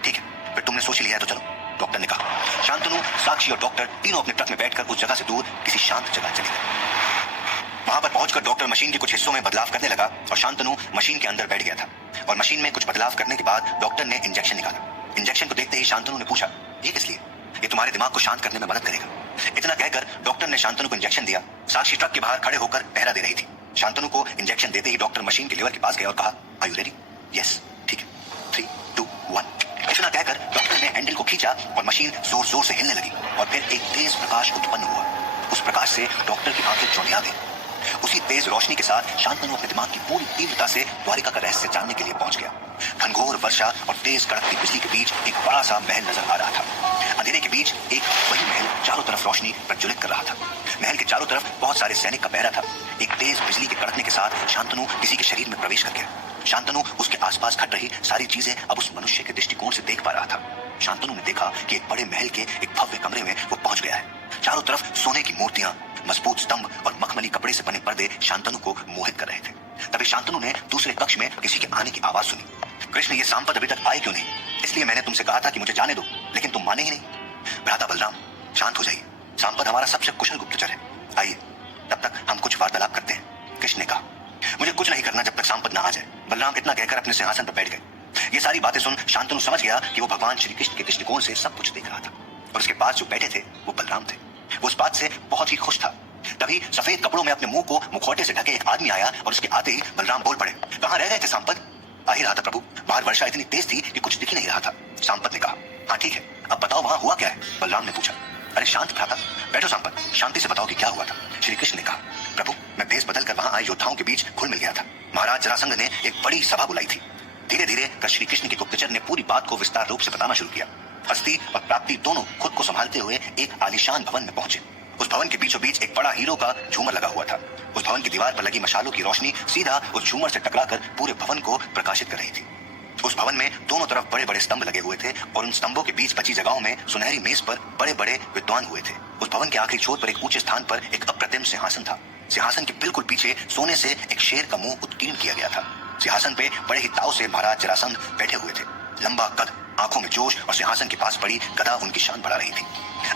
ठीक है, फिर तुमने सोच लिया है तो चलो, डॉक्टर ने कहा। शांतनु, साक्षी और डॉक्टर तीनों अपने ट्रक में बैठकर उस जगह से दूर किसी शांत जगह चले गए। वहां पर पहुंचकर डॉक्टर मशीन के कुछ हिस्सों में बदलाव करने लगा और शांतनु मशीन के अंदर बैठ गया था। और मशीन में कुछ बदलाव करने के बाद डॉक्टर ने इंजेक्शन निकाला। इंजेक्शन को देखते ही शांतनु ने पूछा, ये किस लिए? ये तुम्हारे दिमाग को शांत करने में मदद करेगा। इतना कहकर डॉक्टर ने शांतनु को इंजेक्शन दिया। साक्षी ट्रक के बाहर खड़े होकर पहरा दे रही थी। शांतनु को इंजेक्शन देते ही डॉक्टर मशीन के लीवर के पास गया और कहा, आर यू रेडी? यस, ठीक है, 3, 2, 1। इतना कहकर डॉक्टर ने हैंडल को खींचा और मशीन जोर जोर से हिलने लगी और फिर एक तेज प्रकाश उत्पन्न हुआ। उस प्रकाश से डॉक्टर की आंखें चौंधिया गई। उसी तेज रोशनी के साथ शांतनु अपने दिमाग की पूरी तीव्रता से द्वारिका का रहस्य जानने के लिए पहुंच गया। घनघोर वर्षा और तेज कड़कती बिजली के बीच एक बड़ा सा महल नजर आ रहा था। अंधेरे के बीच एक वही महल चारों तरफ रोशनी प्रज्वलित कर रहा था। महल के चारों तरफ बहुत सारे सैनिक का पहरा था। एक तेज बिजली के कड़कने के साथ शांतनु किसी के शरीर में प्रवेश कर गया। शांतनु उसके आसपास घट रही सारी चीजें अब उस मनुष्य के दृष्टिकोण से देख पा रहा था। शांतनु ने देखा कि एक बड़े महल के एक भव्य कमरे में वो पहुंच गया है। चारों तरफ सोने की मूर्तियां, मजबूत स्तंभ और मखमली कपड़े से बने पर्दे शांतनु को मोहित कर रहे थे। तभी शांतनु ने दूसरे कक्ष में किसी के आने की आवाज सुनी। कृष्ण, ये सांपत अभी तक आए क्यों नहीं? इसलिए मैंने तुमसे कहा था कि मुझे जाने दो, लेकिन तुम माने ही नहीं। भ्राता बलराम, शांत हो जाइए। सांपत हमारा सबसे कुशल गुप्तचर है। आइए, तब तक हम कुछ वार्तालाप करते हैं, कृष्ण ने कहा। मुझे कुछ नहीं करना जब तक सांपत ना आ जाए। बलराम इतना कहकर अपने सिंहासन पर बैठ गए। ये सारी बातें सुन शांतनु समझ गया कि वो भगवान श्री कृष्ण के दृष्टिकोण से सब कुछ देख रहा था और उसके पास जो बैठे थे वो बलराम थे। वो उस बात से बहुत ही खुश था। तभी सफेद कपड़ों में अपने मुंह को मुखौटे से ढके एक आदमी आया और उसके आते ही बलराम बोल पड़े, कहाँ रह गए थे सांपत? आ ही रहा था प्रभु, बाहर वर्षा इतनी तेज थी कि कुछ दिख ही नहीं रहा था। सांपत ने कहा, हाँ ठीक है, अब बताओ वहां हुआ क्या है? बलराम ने पूछा। अरे शांत भ्राता, बैठो सांपत, शांति से बताओ कि क्या हुआ था। श्री कृष्ण ने कहा, प्रभु, मैं भेष बदल कर वहां आए योद्धाओं के बीच घुल मिल गया था। महाराज जरासंध ने एक बड़ी सभा बुलाई थी। धीरे धीरे कर श्री कृष्ण के गुप्तचर ने पूरी बात को विस्तार रूप से बताना शुरू किया। हस्ती और प्राप्ति दोनों खुद को संभालते हुए एक आलीशान भवन में पहुंचे। उस भवन के बीचों बीच एक बड़ा हीरो का झूमर लगा हुआ था। उस भवन की दीवार पर लगी मशालों की रोशनी सीधा उस झूमर से टकराकर पूरे भवन को प्रकाशित कर रही थी। उस भवन में दोनों तरफ बड़े बड़े स्तंभ लगे हुए थे और उन स्तंभों के बीच बची जगहों में सुनहरी मेज पर बड़े बड़े विद्वान हुए थे। उस भवन के आखिरी छोर पर एक ऊंचे स्थान पर एक अप्रतिम सिंहासन था। सिंहासन के बिल्कुल पीछे सोने से एक शेर का मुंह उत्कीर्ण किया गया था। सिंहासन पे बड़े ही ताव से महाराज जरासंध बैठे हुए थे। लंबा कद, आंखों में जोश और सिंहासन के पास पड़ी गदा उनकी शान बढ़ा रही थी।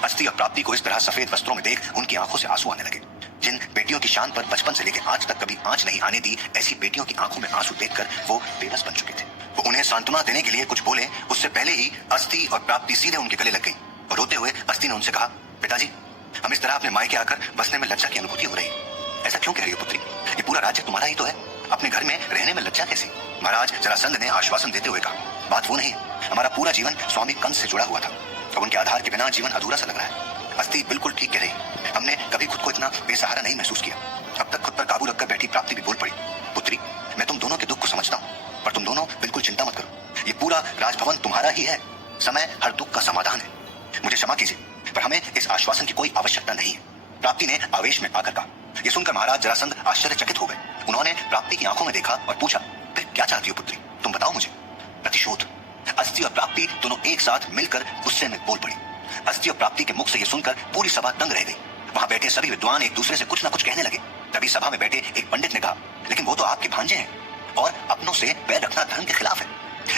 अस्थि और प्राप्ति को इस तरह सफेद वस्त्रों में देख उनकी आंखों से आंसू आने लगे। जिन बेटियों की शान पर बचपन से लेकर आज तक कभी आंच नहीं आने दी, ऐसी बेटियों की आंखों में आंसू देखकर वो बेबस बन चुके थे। वो उन्हें सांत्वना देने के लिए कुछ बोले उससे पहले ही अस्थि और प्राप्ति सीधे उनके गले लग गई और रोते हुए अस्थि ने उनसे कहा, पिताजी, हम इस तरह अपने मायके आकर बसने में लज्जा की अनुभूति हो रही है। ऐसा क्यों कह रही हो पुत्री? ये पूरा राज्य तुम्हारा ही तो है, अपने घर में रहने में लज्जा कैसी? महाराज जरासंध ने आश्वासन देते हुए कहा, बात वो नहीं, हमारा पूरा जीवन स्वामी कंस से जुड़ा हुआ था। अब उनके आधार के बिना जीवन अधूरा सा लग रहा है। अस्थि बिल्कुल ठीक कह रही, हमने कभी खुद को इतना बेसहारा नहीं महसूस किया। अब तक खुद पर काबू रखकर बैठी प्राप्ति भी बोल पड़ी, पुत्री, मैं तुम दोनों के दुख को समझता हूँ, पर तुम दोनों बिल्कुल चिंता मत करो। ये पूरा राजभवन तुम्हारा ही है। समय हर दुख का समाधान है। मुझे क्षमा कीजिए, पर हमें इस आश्वासन की कोई आवश्यकता नहीं है। प्राप्ति ने आवेश में आकर कहा। यह सुनकर महाराज जरासंध आश्चर्यचकित हो गए। उन्होंने प्राप्ति की आंखों में देखा और पूछा, फिर क्या चाहती हो पुत्री? तुम बताओ मुझे। प्रतिशोध। अस्थि और प्राप्ति दोनों एक साथ मिलकर गुस्से में बोल पड़ी। अस्थि और प्राप्ति के मुख से यह सुनकर पूरी सभा दंग रह गई। वहां बैठे सभी विद्वान एक दूसरे से कुछ न कुछ कहने लगे। तभी सभा में बैठे एक पंडित ने कहा, लेकिन वो तो आपके भांजे हैं और अपनों से पैर रखना धर्म के खिलाफ है।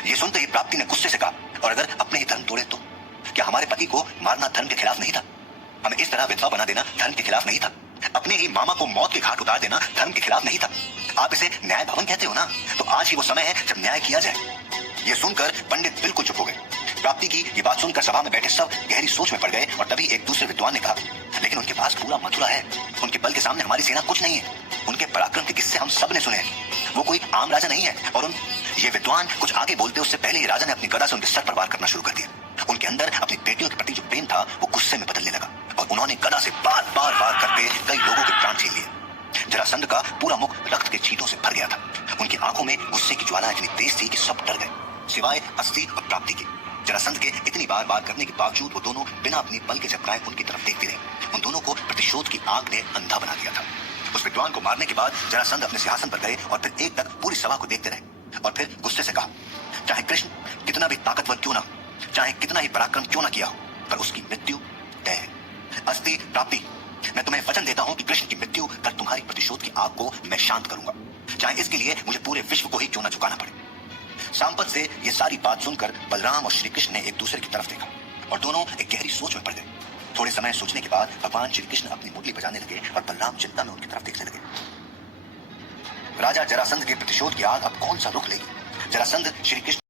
ये सुनते ही प्राप्ति ने गुस्से से कहा, और अगर अपने ही धर्म तोड़े तो? क्या हमारे पति को मारना धर्म के खिलाफ नहीं था? हमें इस तरह विधवा बना देना धर्म के खिलाफ नहीं था? अपने ही मामा को मौत के घाट उतार देना धर्म के खिलाफ नहीं था। आप इसे न्याय भवन कहते हो ना, तो आज ही वो समय है जब न्याय किया जाए। ये सुनकर पंडित बिल्कुल चुप हो गए। प्राप्ति की ये बात सुनकर सभा में बैठे सब गहरी सोच में पड़ गए और तभी एक दूसरे विद्वान ने कहा, लेकिन उनके पास पूरा मथुरा है, उनके बल के सामने हमारी सेना कुछ नहीं है। उनके पराक्रम के किस्से हम सब ने सुने हैं, वो कोई आम राजा नहीं है। और ये विद्वान कुछ आगे बोलते उससे पहले ही राजा ने अपनी गदा से उनके सर पर वार करना शुरू कर दिया। उनके अंदर अपनी बेटियों के प्रति जो प्रेम था वो गुस्से में बदलने लगा और उन्होंने गदा से बार बार वार करके कई लोगों के प्राण छीन लिए। जरासंध का पूरा मुख रक्त के छींटों से भर गया था। उनकी आंखों में गुस्से की ज्वाला इतनी तेज थी कि सब डर गए, सिवाय अस्थि और प्राप्ति के। जरासंध के इतनी बार बार करने के बावजूद वो दोनों बिना अपनी बल के झपकाए उनकी तरफ देखते रहे। उन दोनों को प्रतिशोध की आग ने अंधा बना दिया था। उस विद्वान को मारने के बाद जरासंध अपने सिंहासन पर गए और फिर एक तक पूरी सभा को देखते रहे और फिर गुस्से से कहा, चाहे कृष्ण कितना भी ताकतवर क्यों ना, चाहे कितना ही पराक्रम क्यों ना किया हो, पर उसकी मृत्यु तय है। अस्थि प्राप्ति, मैं तुम्हें वचन देता हूं कि कृष्ण की मृत्यु कर तुम्हारी प्रतिशोध की आग को मैं शांत करूंगा, चाहे इसके लिए मुझे पूरे विश्व को ही क्यों ना झुकाना पड़े। सांपत से ये सारी बात सुनकर बलराम और श्री कृष्ण ने एक दूसरे की तरफ देखा और दोनों एक गहरी सोच में पड़ गए। थोड़े समय सोचने के बाद भगवान श्री कृष्ण अपनी मुरली बजाने लगे और बलराम चिंता में उनकी तरफ देखने लगे। राजा जरासंध के प्रतिशोध की आग अब कौन सा रुख लेगी? जरासंध श्री कृष्ण